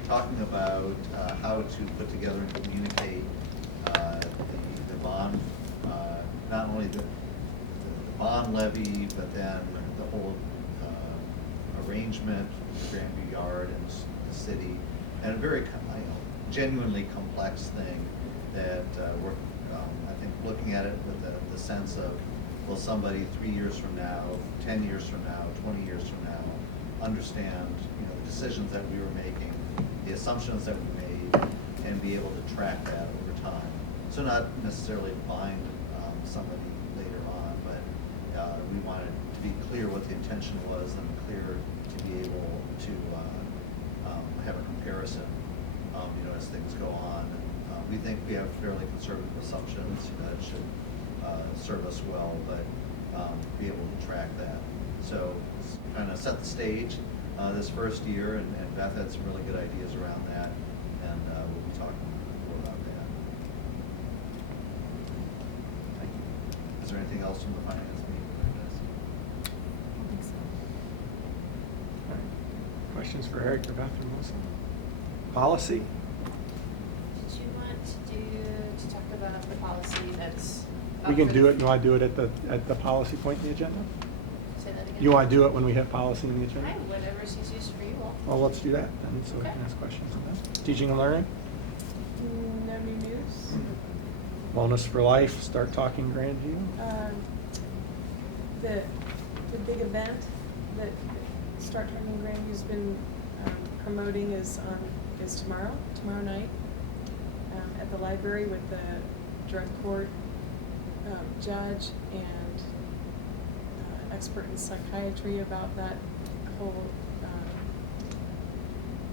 talking about how to put together and communicate the bond, not only the bond levy, but then the whole arrangement, Grandview Yard and the city, and a very genuinely complex thing that we're, I think, looking at it with the sense of, will somebody 3 years from now, 10 years from now, 20 years from now, understand, the decisions that we were making, the assumptions that we made, and be able to track that over time. So not necessarily bind somebody later on, but we wanted to be clear what the intention was and clear to be able to have a comparison, as things go on. We think we have fairly conservative assumptions that should serve us well, but be able to track that. So kind of set the stage this first year, and Beth had some really good ideas around that, and we'll be talking more about that. Thank you. Is there anything else from the finance meeting? All right. Questions for Eric or Beth or Melissa? Policy? Did you want to talk about the policy that's? We can do it. You want to do it at the policy point in the agenda? Say that again? You want to do it when we have policy in the agenda? Hi, whatever's easiest for you all. Well, let's do that then, so we Okay. can ask questions on that. Teaching and learning? No new news. Wellness for life, start talking Grandview. The big event that Start Talking Grandview's been promoting is tomorrow night, at the library with the drug court judge and expert in psychiatry about that whole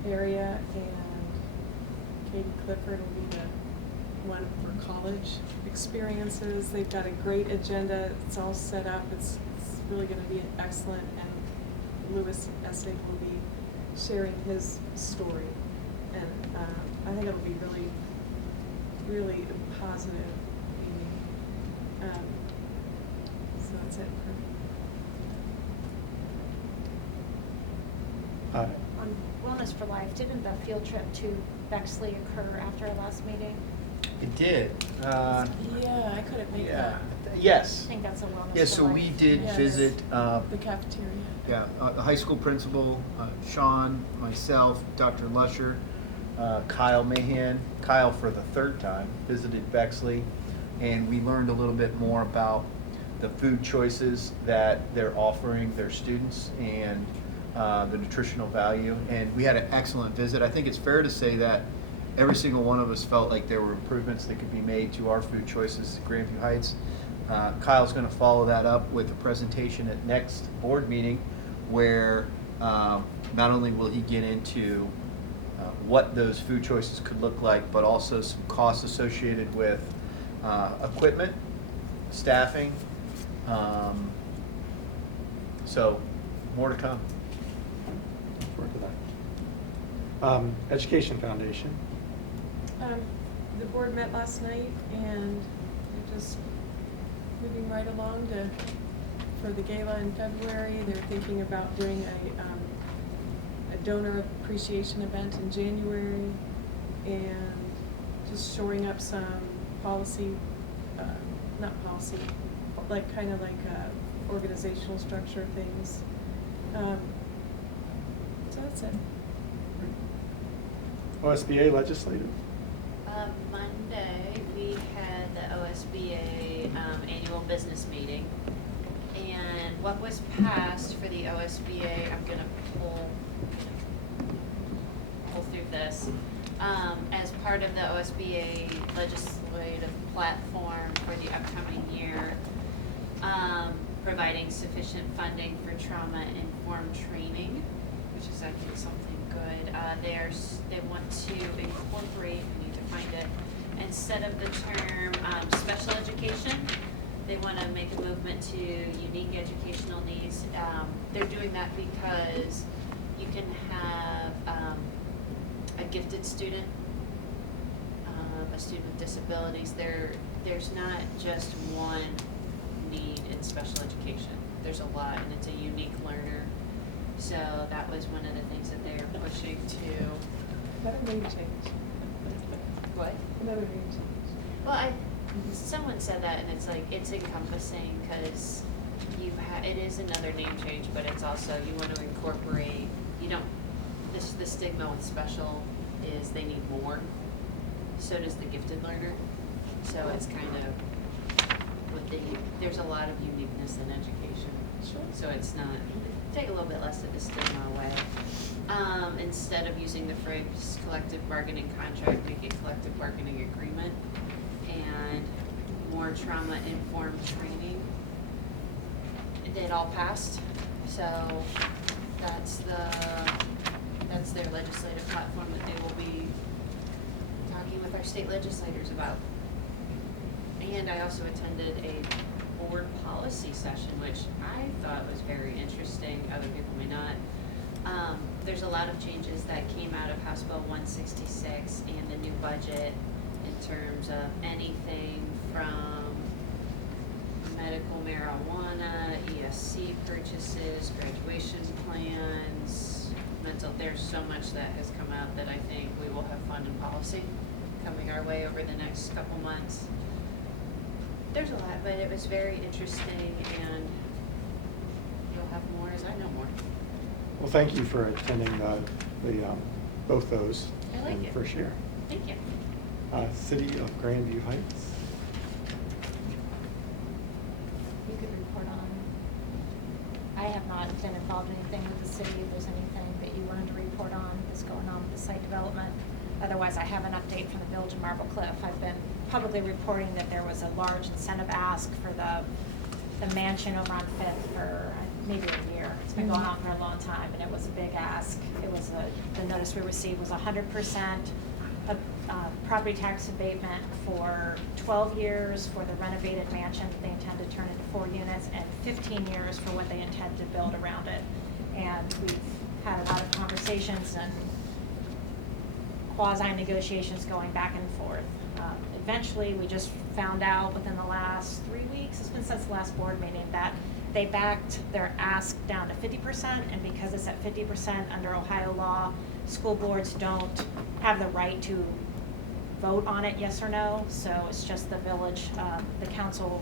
area, and Katie Clifford will be the one for college experiences. They've got a great agenda. It's all set up. It's really going to be excellent, and Louis Essig will be sharing his story, and I think it'll be really, really positive. So that's it for me. On Wellness for Life, didn't the field trip to Bexley occur after our last meeting? It did. Yeah, I couldn't make Yeah. that. Yes. I think that's a Wellness for Life. Yeah, so we did Yeah, visit, The cafeteria. yeah, the high school principal, Sean, myself, Dr. Lusher, Kyle Mahan. Kyle, for the third time, visited Bexley, and we learned a little bit more about the food choices that they're offering their students and the nutritional value. And we had an excellent visit. I think it's fair to say that every single one of us felt like there were improvements that could be made to our food choices at Grandview Heights. Kyle's going to follow that up with a presentation at next board meeting where not only will he get into what those food choices could look like, but also some costs associated with equipment, staffing. So more to come. Look forward to that. Education Foundation. The board met last night, and they're just moving right along for the gala in February. They're thinking about doing a donor appreciation event in January, and just shoring up some policy, organizational structure things. So that's it. OSBA Legislative. Monday, we had the OSBA annual business meeting. And what was passed for the OSBA, I'm going to pull through this. As part of the OSBA legislative platform for the upcoming year, providing sufficient funding for trauma-informed training, which is, I think, something good. They want to incorporate, we need to find it, instead of the term special education, they want to make a movement to unique educational needs. They're doing that because you can have a gifted student, a student with disabilities. There's not just one need in special education. There's a lot, and it's a unique learner. So that was one of the things that they are pushing to. Another name change. What? Another name change. Well, someone said that, and it's like, it's encompassing, because it is another name change, but it's also, you want to incorporate, you don't, the stigma with special is they need more. So does the gifted learner. So it's kind of, there's a lot of uniqueness in education. Sure. So it's not, take a little bit less of the stigma away. Instead of using the phrase collective bargaining contract, make it collective bargaining agreement. And more trauma-informed training. It all passed, so that's their legislative platform that they will be talking with our state legislators about. And I also attended a board policy session, which I thought was very interesting. Other people may not. There's a lot of changes that came out of House Bill 166 and the new budget in terms of anything from medical marijuana, ESC purchases, graduation plans, mental, there's so much that has come out that I think we will have fun in policy coming our way over the next couple months. There's a lot, but it was very interesting, and you'll have more as I know more. Well, thank you for attending both those I like in the it. first year. Thank you. City of Grandview Heights. You could report on, I have not been involved in anything with the city. If there's anything that you wanted to report on that's going on with the site development. Otherwise, I have an update from the Village of Marble Cliff. I've been publicly reporting that there was a large incentive ask for the mansion over on Fifth for maybe a year. It's been going on for a long time, and it was a big ask. It was the notice we received was 100% of property tax abatement for 12 years for the renovated mansion that they intend to turn into 4 units, and 15 years for what they intend to build around it. And we've had a lot of conversations and quasi-negotiations going back and forth. Eventually, we just found out within the last 3 weeks, it's been since the last board meeting, that they backed their ask down to 50%, and because it's at 50% under Ohio law, school boards don't have the right to vote on it, yes or no, so it's just the village, the council,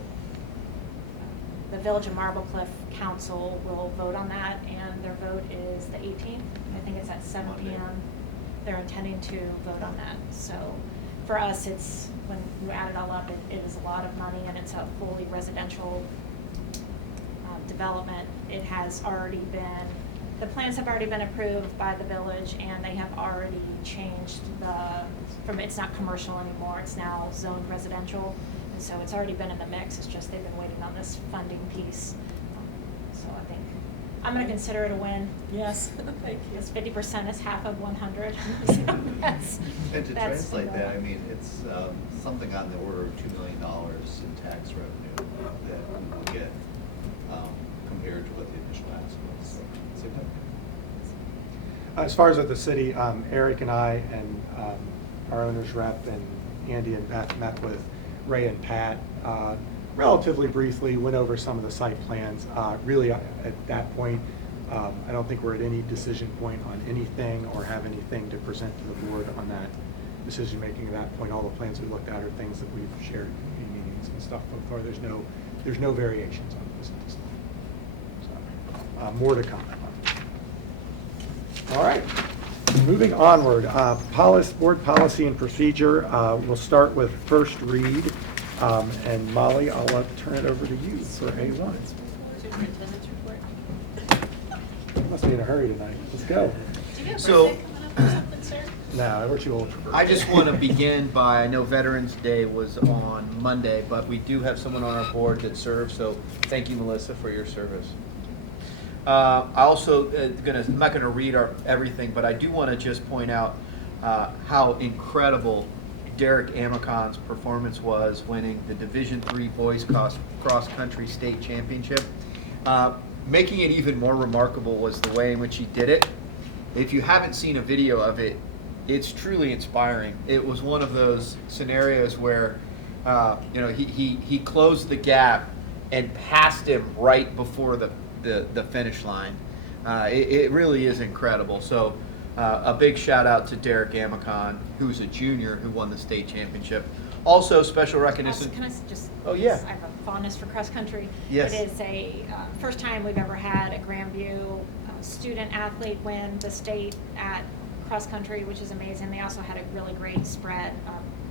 the Village of Marble Cliff Council will vote on that, and their vote is the 18th. I think it's at 7 p.m. They're intending to vote on that. So for us, it's, when you add it all up, it is a lot of money, and it's a fully residential development. It has already been, the plans have already been approved by the village, and they have already changed it's not commercial anymore, it's now zoned residential. And so it's already been in the mix, it's just they've been waiting on this funding piece. So I think, I'm gonna consider it a win. Yes, thank you. Because 50% is half of 100. So And to that's translate that, I mean, it's something on the order of $2 million in tax revenue that we will get compared to what the initial ask was. So significant. As far as with the city, Eric and I and our owner's rep and Andy and Beth met with Ray and Pat relatively briefly, went over some of the site plans. Really, at that point, I don't think we're at any decision point on anything or have anything to present to the board on that decision making at that point. All the plans we looked at are things that we've shared in meetings and stuff before. There's no variations on this at this time. So, more to come. All right, moving onward, board policy and procedure. We'll start with first read, and Molly, I'll turn it over to you for A1. Superintendent's report. Must be in a hurry tonight. Let's go. Do you have a So- birthday coming up or something, sir? No, we're too old for birthday. I just want to begin by, I know Veterans Day was on Monday, but we do have someone on our board that serves, so thank you, Melissa, for your service. I also I'm not gonna read everything, but I do want to just point out how incredible Derek Amacon's performance was winning the Division III Boys Cross Country State Championship. Making it even more remarkable was the way in which he did it. If you haven't seen a video of it, it's truly inspiring. It was one of those scenarios where he closed the gap and passed him right before the finish line. It really is incredible. So a big shout out to Derek Amacon, who's a junior who won the state championship. Also, special Also, recognition. can I just? Oh, yeah. I have a fondness for cross country. Yes. It is a first time we've ever had a Grandview student athlete win the state at cross country, which is amazing. They also had a really great spread.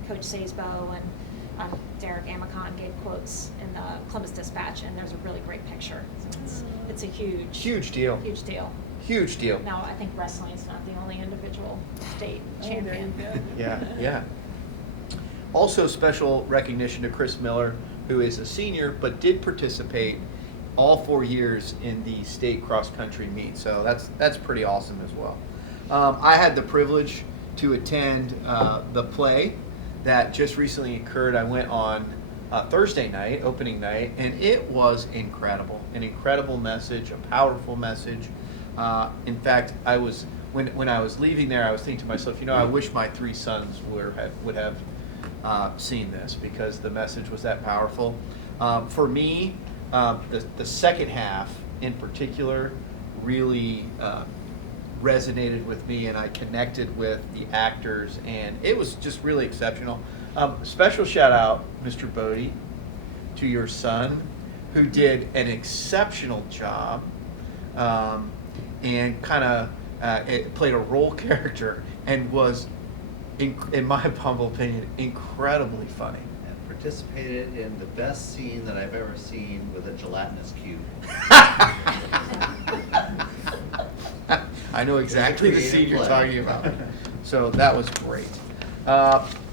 Coach Saisbo and Derek Amicon gave quotes in the Columbus Dispatch, and there's a really great picture. So it's a Huge deal. huge deal. Huge deal. Now, I think wrestling is not the only individual state Oh, there you champion. go. Yeah, yeah. Also, special recognition to Chris Miller, who is a senior but did participate all 4 years in the state cross country meet. So that's pretty awesome as well. I had the privilege to attend the play that just recently occurred. I went on Thursday night, opening night, and it was incredible. An incredible message, a powerful message. In fact, when I was leaving there, I was thinking to myself, I wish my 3 sons would have seen this, because the message was that powerful. For me, the second half in particular really resonated with me, and I connected with the actors, and it was just really exceptional. Special shout out, Mr. Bodie, to your son, who did an exceptional job, and kind of played a role character, and was, in my humble opinion, incredibly funny. And participated in the best scene that I've ever seen with a gelatinous cube. I know exactly the scene you're talking about. So that was great.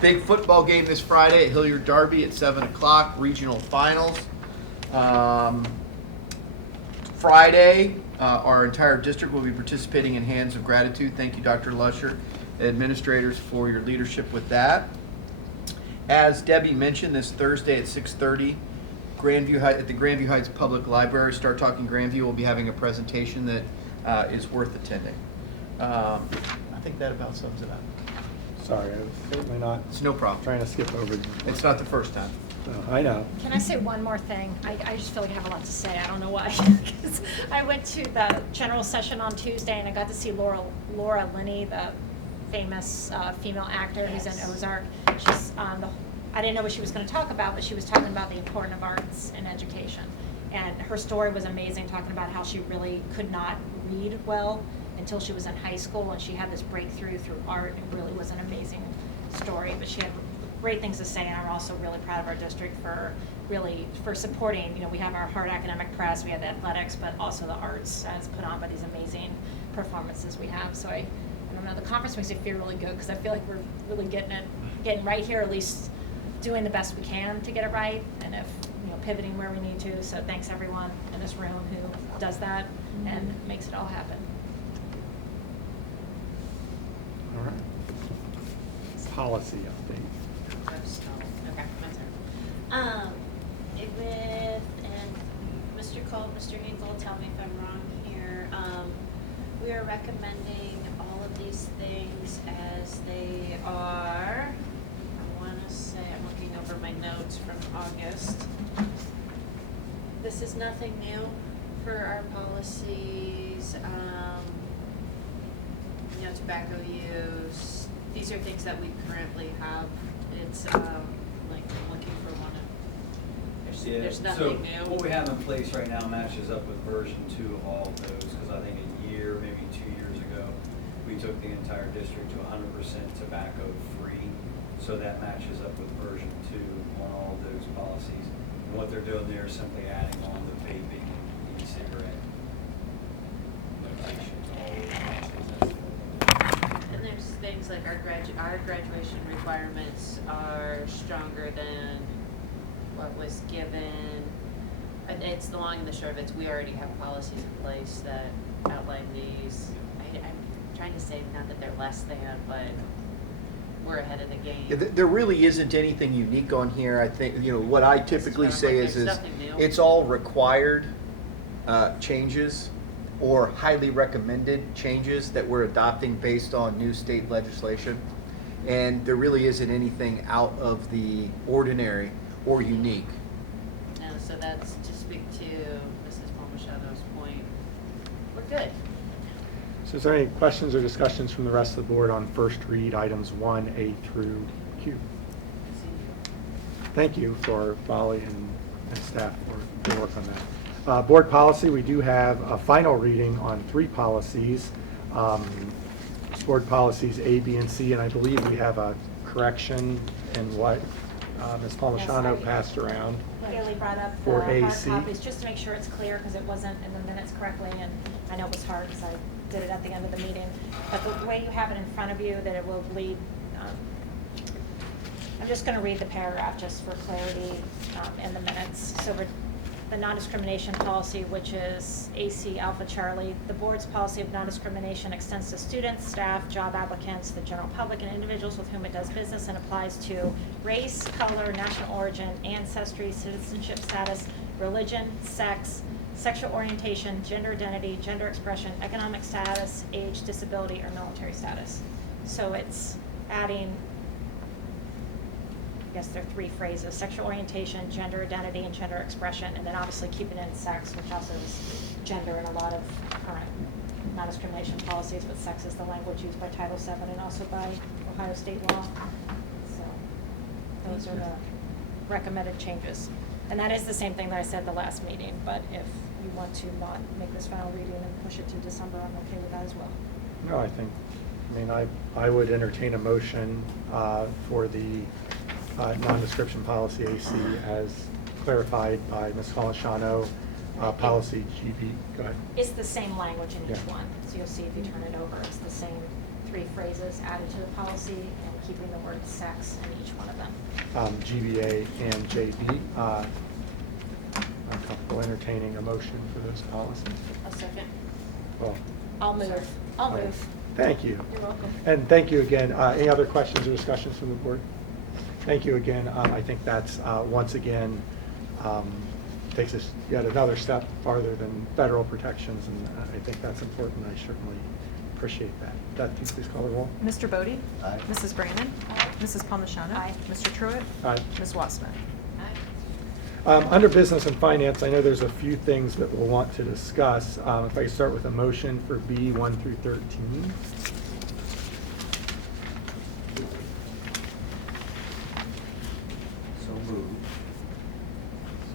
Big football game this Friday at Hilliard Derby at 7 o'clock, regional finals. Friday, our entire district will be participating in Hands of Gratitude. Thank you, Dr. Lusher, administrators, for your leadership with that. As Debbie mentioned, this Thursday at 6:30, at the Grandview Heights Public Library, Start Talking Grandview will be having a presentation that is worth attending. I think that about sums it up. Sorry, I was certainly not It's no problem. trying to skip over. It's not the first time. No, I know. Can I say one more thing? I just feel like I have a lot to say. I don't know why. 'Cause I went to the general session on Tuesday, and I got to see Laura Linney, the famous female actor who's in Ozark. She's I didn't know what she was going to talk about, but she was talking about the importance of arts in education. And her story was amazing, talking about how she really could not read well until she was in high school, and she had this breakthrough through art. It really was an amazing story, but she had great things to say, and I'm also really proud of our district for supporting. We have our hard academic press, we have the athletics, but also the arts as put on by these amazing performances we have. So I don't know, the conference makes me feel really good, because I feel like we're really getting right here, at least doing the best we can to get it right, and if pivoting where we need to. So thanks everyone in this room who does that and makes it all happen. All right. Policy update. Okay, my turn. And Mr. Cole, Mr. Hinkle, tell me if I'm wrong here. We are recommending all of these things as they are. I want to say, I'm looking over my notes from August. This is nothing new for our policies. Tobacco use. These are things that we currently have. It's like I'm looking for one of. There's nothing new. So what we have in place right now matches up with version 2 of all of those, because I think a year, maybe 2 years ago, we took the entire district to 100% tobacco free. So that matches up with version 2 on all of those policies. And what they're doing there is simply adding on the vaping and e-cigarette location. And there's things like our graduation requirements are stronger than what was given. It's the long and the short of it. We already have policies in place that outline these. I'm trying to say not that they're less than, but we're ahead of the game. Yeah, there really isn't anything unique on here. I think, what I typically say is nothing new. it's all required changes or highly recommended changes that we're adopting based on new state legislation. And there really isn't anything out of the ordinary or unique. No, so that's to speak to Mrs. Palmachato's point. We're good. So is there any questions or discussions from the rest of the board on first read items 1A through Q? thank you for Molly and staff for their work on that. Board policy, we do have a final reading on 3 policies. Board policies A, B, and C, and I believe we have a correction in what Ms. Palmashano Yes, passed around. Haley brought up the For hard AC. copies, just to make sure it's clear, because it wasn't in the minutes correctly, and I know it was hard, because I did it at the end of the meeting. But the way you have it in front of you, that it will bleed, I'm just gonna read the paragraph just for clarity, in the minutes. So the non-discrimination policy, which is AC Alpha Charlie, the board's policy of non-discrimination extends to students, staff, job applicants, the general public, and individuals with whom it does business, and applies to race, color, national origin, ancestry, citizenship status, religion, sex, sexual orientation, gender identity, gender expression, economic status, age, disability, or military status. So it's adding, I guess there are 3 phrases: sexual orientation, gender identity, and gender expression, and then obviously keeping in sex, which also is gender in a lot of current non-discrimination policies, but sex is the language used by Title VII and also by Ohio state law. So those are the recommended changes. And that is the same thing that I said the last meeting, but if you want to not make this final reading and push it to December, I'm okay with that as well. No, I would entertain a motion for the non-description policy AC as clarified by Ms. Colashano, policy GB. Go ahead. It's the same language in each Yeah. one, so you'll see if you turn it over, it's the same 3 phrases added to the policy and keeping the word sex in each one of them. GBA and JB. I'm comfortable entertaining a motion for those policies. A second. Well, I'll move. I'll okay. move. Thank you. You're welcome. And thank you again. Any other questions or discussions from the board? Thank you again. I think that's, once again, takes us yet another step farther than federal protections, and I think that's important. I certainly appreciate that. Beth, can you please call the roll? Mr. Bodie? Aye. Mrs. Brandon? Mrs. Palmashano? Aye. Mr. Truitt? Aye. Ms. Wassman? Under business and finance, I know there's a few things that we'll want to discuss. If I could start with a motion for B 1 through 13. So moved.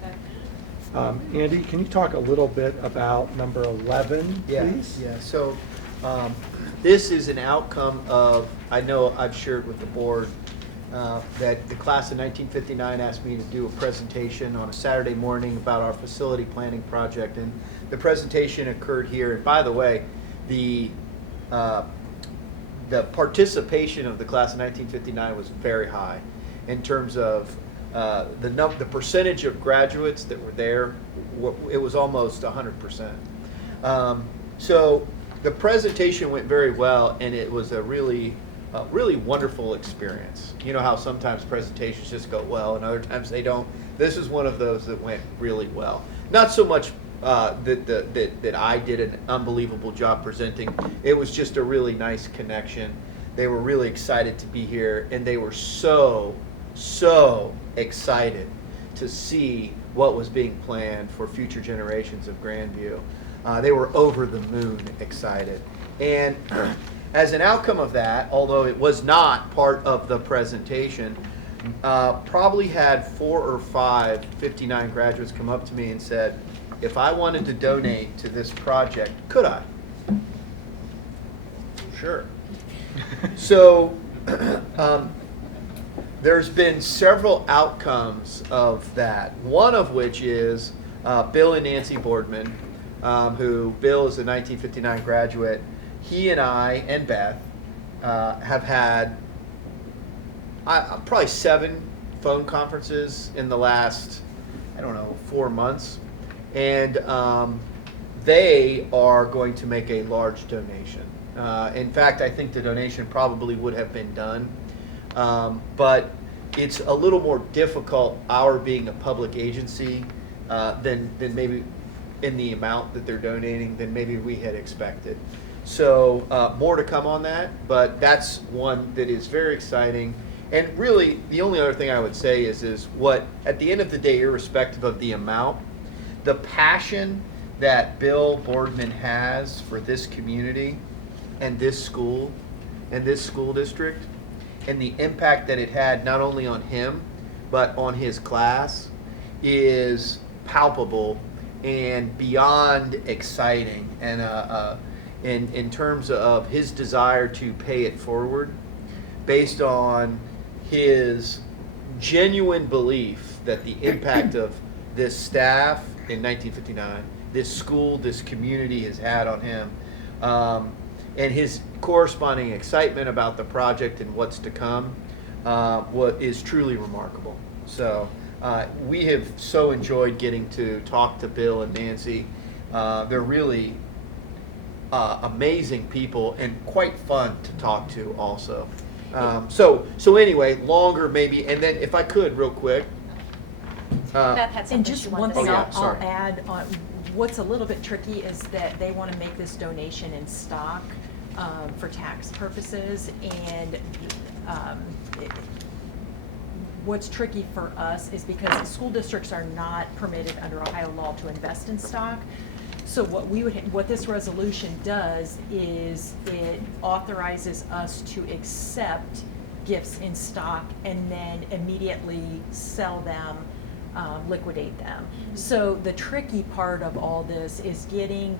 Second. Andy, can you talk a little bit about number 11, please? Yeah, so this is an outcome of, I know I've shared with the board that the class of 1959 asked me to do a presentation on a Saturday morning about our facility planning project, and the presentation occurred here. And by the way, the participation of the class of 1959 was very high in terms of the percentage of graduates that were there. It was almost 100%. So the presentation went very well, and it was a really wonderful experience. You know how sometimes presentations just go well and other times they don't. This is one of those that went really well. Not so much that I did an unbelievable job presenting. It was just a really nice connection. They were really excited to be here, and they were so excited to see what was being planned for future generations of Grandview. They were over the moon excited. And as an outcome of that, although it was not part of the presentation, probably had 4 or 5 59 graduates come up to me and said, if I wanted to donate to this project, could I? Sure. So there's been several outcomes of that, one of which is Bill and Nancy Boardman, who Bill is a 1959 graduate. He and I and Beth have had probably 7 phone conferences in the last, 4 months. And they are going to make a large donation. In fact, I think the donation probably would have been done. But it's a little more difficult, our being a public agency, than maybe in the amount that they're donating than maybe we had expected. So more to come on that, but that's one that is very exciting. And really, the only other thing I would say is what, at the end of the day, irrespective of the amount, the passion that Bill Boardman has for this community and this school and this school district, and the impact that it had not only on him, but on his class is palpable and beyond exciting. And in terms of his desire to pay it forward, based on his genuine belief that the impact of this staff in 1959, this school, this community has had on him, and his corresponding excitement about the project and what's to come, what is truly remarkable. So we have so enjoyed getting to talk to Bill and Nancy. They're really amazing people and quite fun to talk to also. So anyway, longer maybe, and then if I could real quick. Beth had something And just she one wanted to thing say. yeah, I'll sorry. add on, what's a little bit tricky is that they want to make this donation in stock for tax purposes, and what's tricky for us is because school districts are not permitted under Ohio law to invest in stock. So what this resolution does is it authorizes us to accept gifts in stock and then immediately sell them, liquidate them. So the tricky part of all this is getting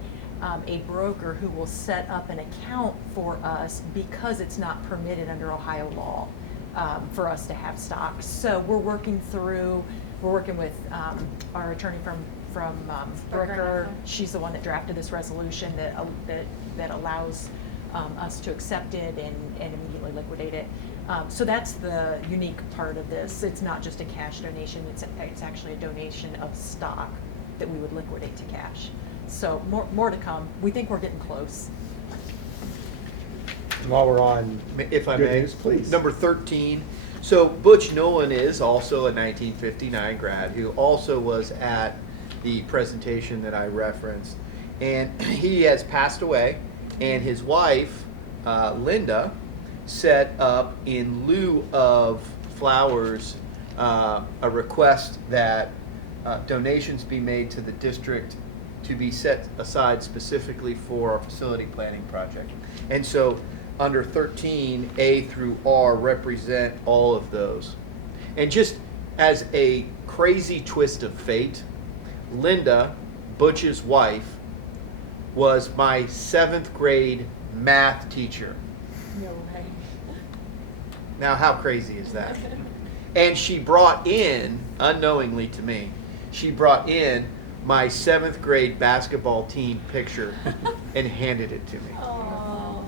a broker who will set up an account for us, because it's not permitted under Ohio law for us to have stock. So we're working with our attorney from Bricker. She's the one that drafted this resolution that allows us to accept it and immediately liquidate it. So that's the unique part of this. It's not just a cash donation, it's actually a donation of stock that we would liquidate to cash. So more to come. We think we're getting close. While we're on If I good may, news, please. Number 13. So Butch Nolan is also a 1959 grad who also was at the presentation that I referenced, and he has passed away, and his wife, Linda, set up in lieu of flowers a request that donations be made to the district to be set aside specifically for our facility planning project. And so under 13, A through R represent all of those. And just as a crazy twist of fate, Linda, Butch's wife, was my 7th grade math teacher. No way. Now, how crazy is that? And she brought in, unknowingly to me, she brought in my 7th grade basketball team picture and handed it to me. Oh.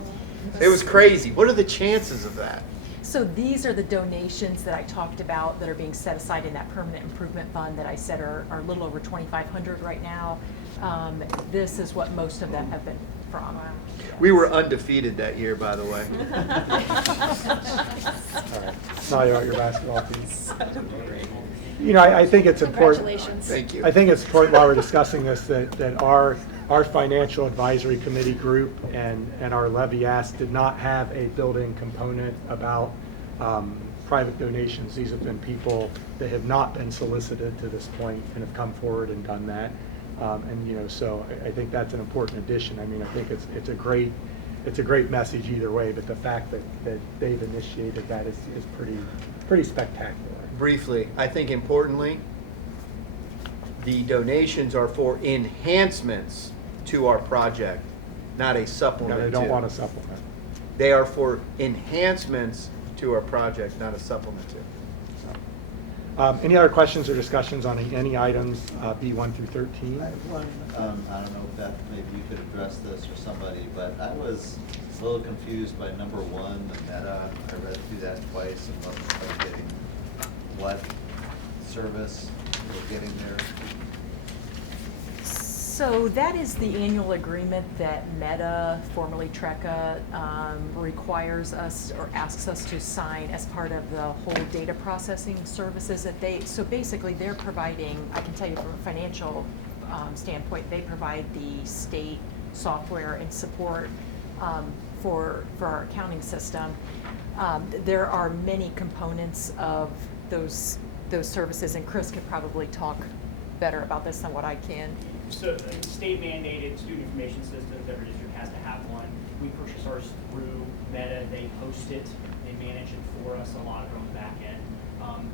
It was crazy. What are the chances of that? So these are the donations that I talked about that are being set aside in that permanent improvement fund that I said are a little over 2,500 right now. This is what most of them have been from. We were undefeated that year, by the way. All right. Now you're at your basketball team. You know, I think it's important. Congratulations. Thank you. I think it's important while we're discussing this that our financial advisory committee group and our levy ask did not have a built-in component about private donations. These have been people that have not been solicited to this point and have come forward and done that. And you know, so I think that's an important addition. I mean, I think it's a great message either way. But the fact that they've initiated that is pretty spectacular. Briefly, I think importantly, the donations are for enhancements to our project, not a No, supplement. they don't to. want a supplement. They are for enhancements to our project, not a supplement to. Any other questions or discussions on any items, B1 through 13? I have one, I don't know, Beth, maybe you could address this or somebody, but I was a little confused by number 1, the meta. I read through that twice and wasn't quite getting what service we're getting there. So that is the annual agreement that Meta, formerly Trekka, requires us or asks us to sign as part of the whole data processing services that so basically they're providing, I can tell you from a financial standpoint, they provide the state software and support for our accounting system. There are many components of those services, and Chris could probably talk better about this than what I can. So state mandated student information systems, every district has to have one. We purchase ours through Meta, they host it, they manage it for us, a lot of it on the back end.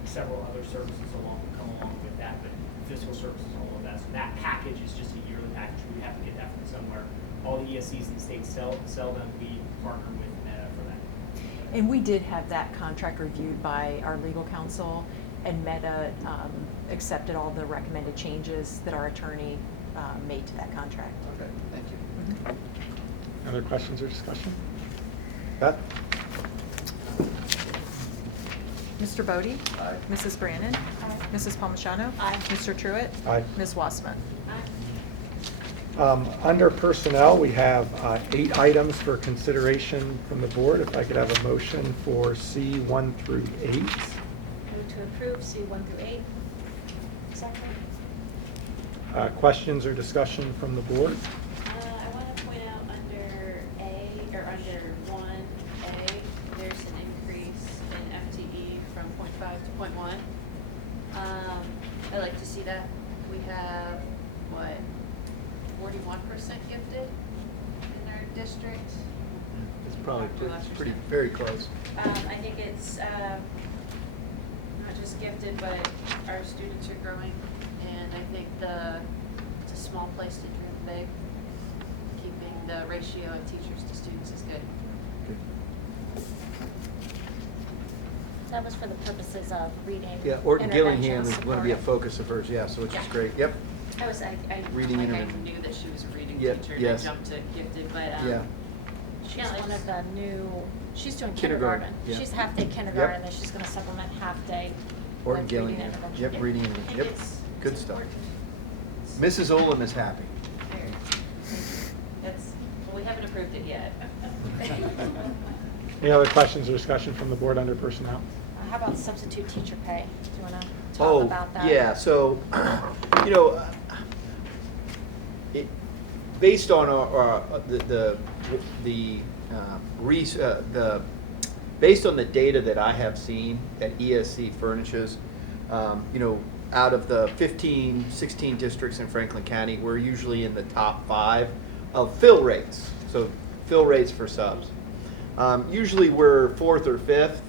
several other services come along with that, but physical services, all of that. So that package is just a yearly package. We have to get that from somewhere. All the ESCs in the state sell them. We partner with Meta for that. And we did have that contract reviewed by our legal counsel, and Meta accepted all the recommended changes that our attorney made to that contract. Okay, thank you. Other questions or discussion? Beth? Mr. Bodie? Aye. Mrs. Brannon? Aye. Mrs. Palmigano? Aye. Mr. Truitt? Aye. Ms. Wassman? Under personnel, we have 8 items for consideration from the board. If I could have a motion for C 1 through 8. Move to approve C1 through 8. Second. Questions or discussion from the board? I want to point out under under 1A, there's an increase in FTE from 0.5 to 0.1. I'd like to see that. We have, 41% gifted in our district. It's probably pretty, very close. I think it's not just gifted, but our students are growing, and I think it's a small place to dream big. Keeping the ratio of teachers to students is good. That was for the purposes of reading. Yeah, Orton Gillingham intervention is going to be a support. focus of hers, yeah, so which is Yeah. great, yep. I Reading I intervention. knew that she was a reading Yeah, teacher, yes. and I jumped to gifted, but Yeah. She's Yeah, one of the she's doing Kindergarten, kindergarten. yeah. She's half-day kindergarten, then she's gonna supplement half-day Orton with reading Gillingham, intervention. yep, reading I intervention, think yep, it's good stuff. important. Mrs. Olam is happy. Very. We haven't approved it yet. Any other questions or discussion from the board under personnel? How about substitute teacher pay? Do you wanna Oh, talk about that? yeah, so, you know, based on based on the data that I have seen that ESC furnishes, you know, out of the 15, 16 districts in Franklin County, we're usually in the top 5 of fill rates. So fill rates for subs. Usually we're 4th or 5th.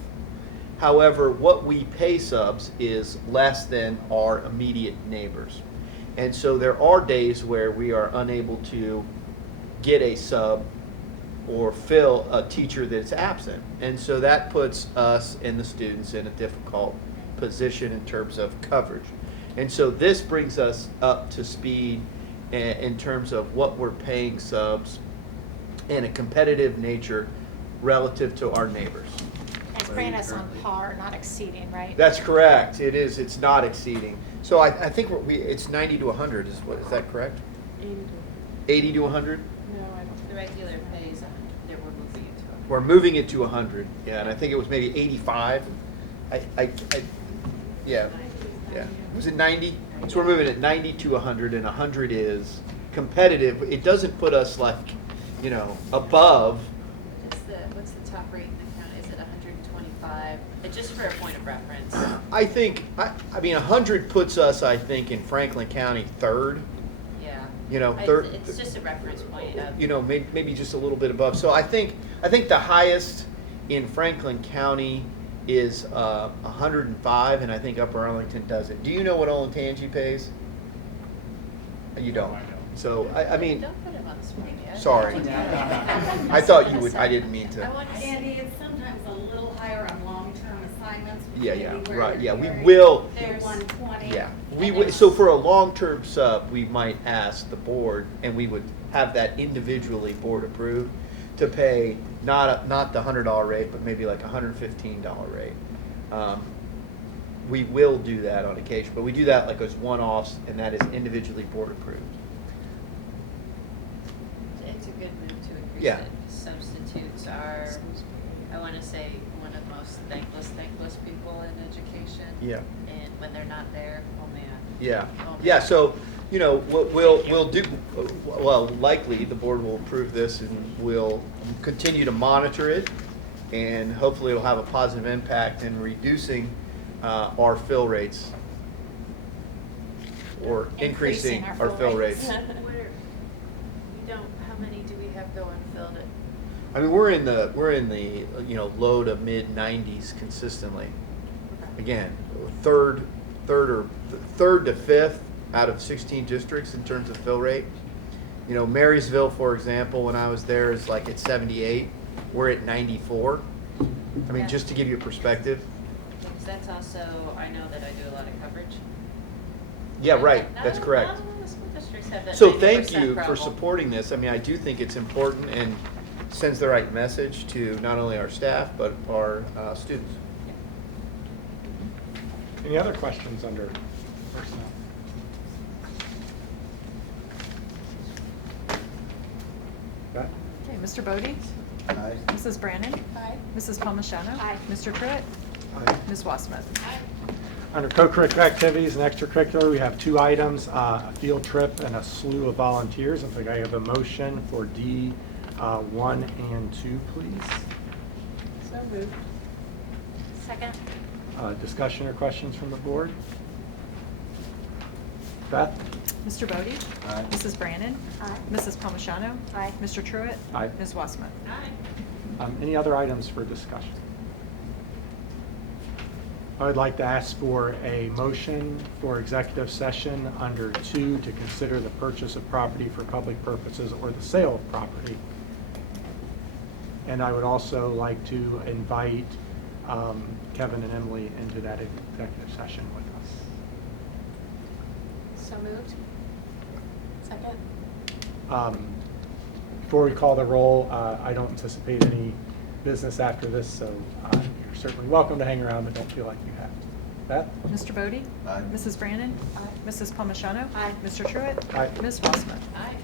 However, what we pay subs is less than our immediate neighbors. And so there are days where we are unable to get a sub or fill a teacher that's absent. And so that puts us and the students in a difficult position in terms of coverage. And so this brings us up to speed in terms of what we're paying subs in a competitive nature relative to our neighbors. It's bringing us on par, not exceeding, right? That's correct. It is. It's not exceeding. So I think it's 90 to 100 is that correct? 80 to 100? No, I don't. The regular pay is 100, we're moving it to 100. We're moving it to 100. Yeah, and I think it was maybe 85. Yeah. Was it 90? So we're moving it 90 to 100, and 100 is competitive. It doesn't put us like, you know, above. What's the top rate in the county? Is it 125? Just for a point of reference. I think, I mean, 100 puts us, I think, in Franklin County 3rd. Yeah. You know, third. It's just a reference point of. You know, maybe just a little bit above. So I think the highest in Franklin County is 105, and I think Upper Arlington does it. Do you know what Olentangy pays? You don't. So I mean, Don't put him on the spot yet. sorry. I thought you would. I didn't mean I to. want to see. Andy, it's sometimes a little higher on long-term assignments. Yeah, maybe where right. Yeah, you're we carrying will. There's- 120. Yeah, and so for a long-term sub, we might ask the board, and we would have that individually board approved to pay not the $100 rate, but maybe like $115 rate. We will do that on occasion, but we do that like as one-offs, and that is individually board approved. It's a good move to increase Yeah. it. Substitutes are, I want to say, one of the most thankless people in education. Yeah. And when they're not there, oh man. Yeah, Oh, man. yeah, so, you know, what we'll do, well, likely the board will approve this and we'll continue to monitor it, and hopefully it'll have a positive impact in reducing our fill rates or increasing our fill rates. What are, how many do we have going filled it? I mean, we're in the, you know, low to mid 90s consistently. again, third to fifth out of 16 districts in terms of fill rate. You know, Marysville, for example, when I was there, is like at 78. We're at 94. I mean, just to give you a perspective. Because that's also, I know that I do a lot of coverage. Yeah, right. That's correct. Not all the school districts have that So 90% thank you for problem. supporting this. I mean, I do think it's important and sends the right message to not only our staff, but our students. Any other questions under personnel? Beth? Okay, Mr. Bodie? Aye. Mrs. Brannon? Aye. Mrs. Palmigano? Aye. Mr. Truitt? Aye. Ms. Wassmuth? Under co-curricular activities and extracurricular, we have two items, a field trip and a slew of volunteers. I think I have a motion for D 1 and 2, please. So moved. Second? Discussion or questions from the board? Beth? Mr. Bodie? Aye. Mrs. Brannon? Aye. Mrs. Palmigano? Aye. Mr. Truitt? Aye. Ms. Wassmuth? Aye. Any other items for discussion? I would like to ask for a motion for executive session under 2 to consider the purchase of property for public purposes or the sale of property. And I would also like to invite Kevin and Emily into that executive session with us. So moved. Second. Before we call the roll, I don't anticipate any business after this, so you're certainly welcome to hang around, but don't feel like you have to. Beth? Mr. Bodie? Aye. Mrs. Brannon? Aye. Mrs. Palmigano? Aye. Mr. Truitt? Aye. Ms. Wassmuth? Aye.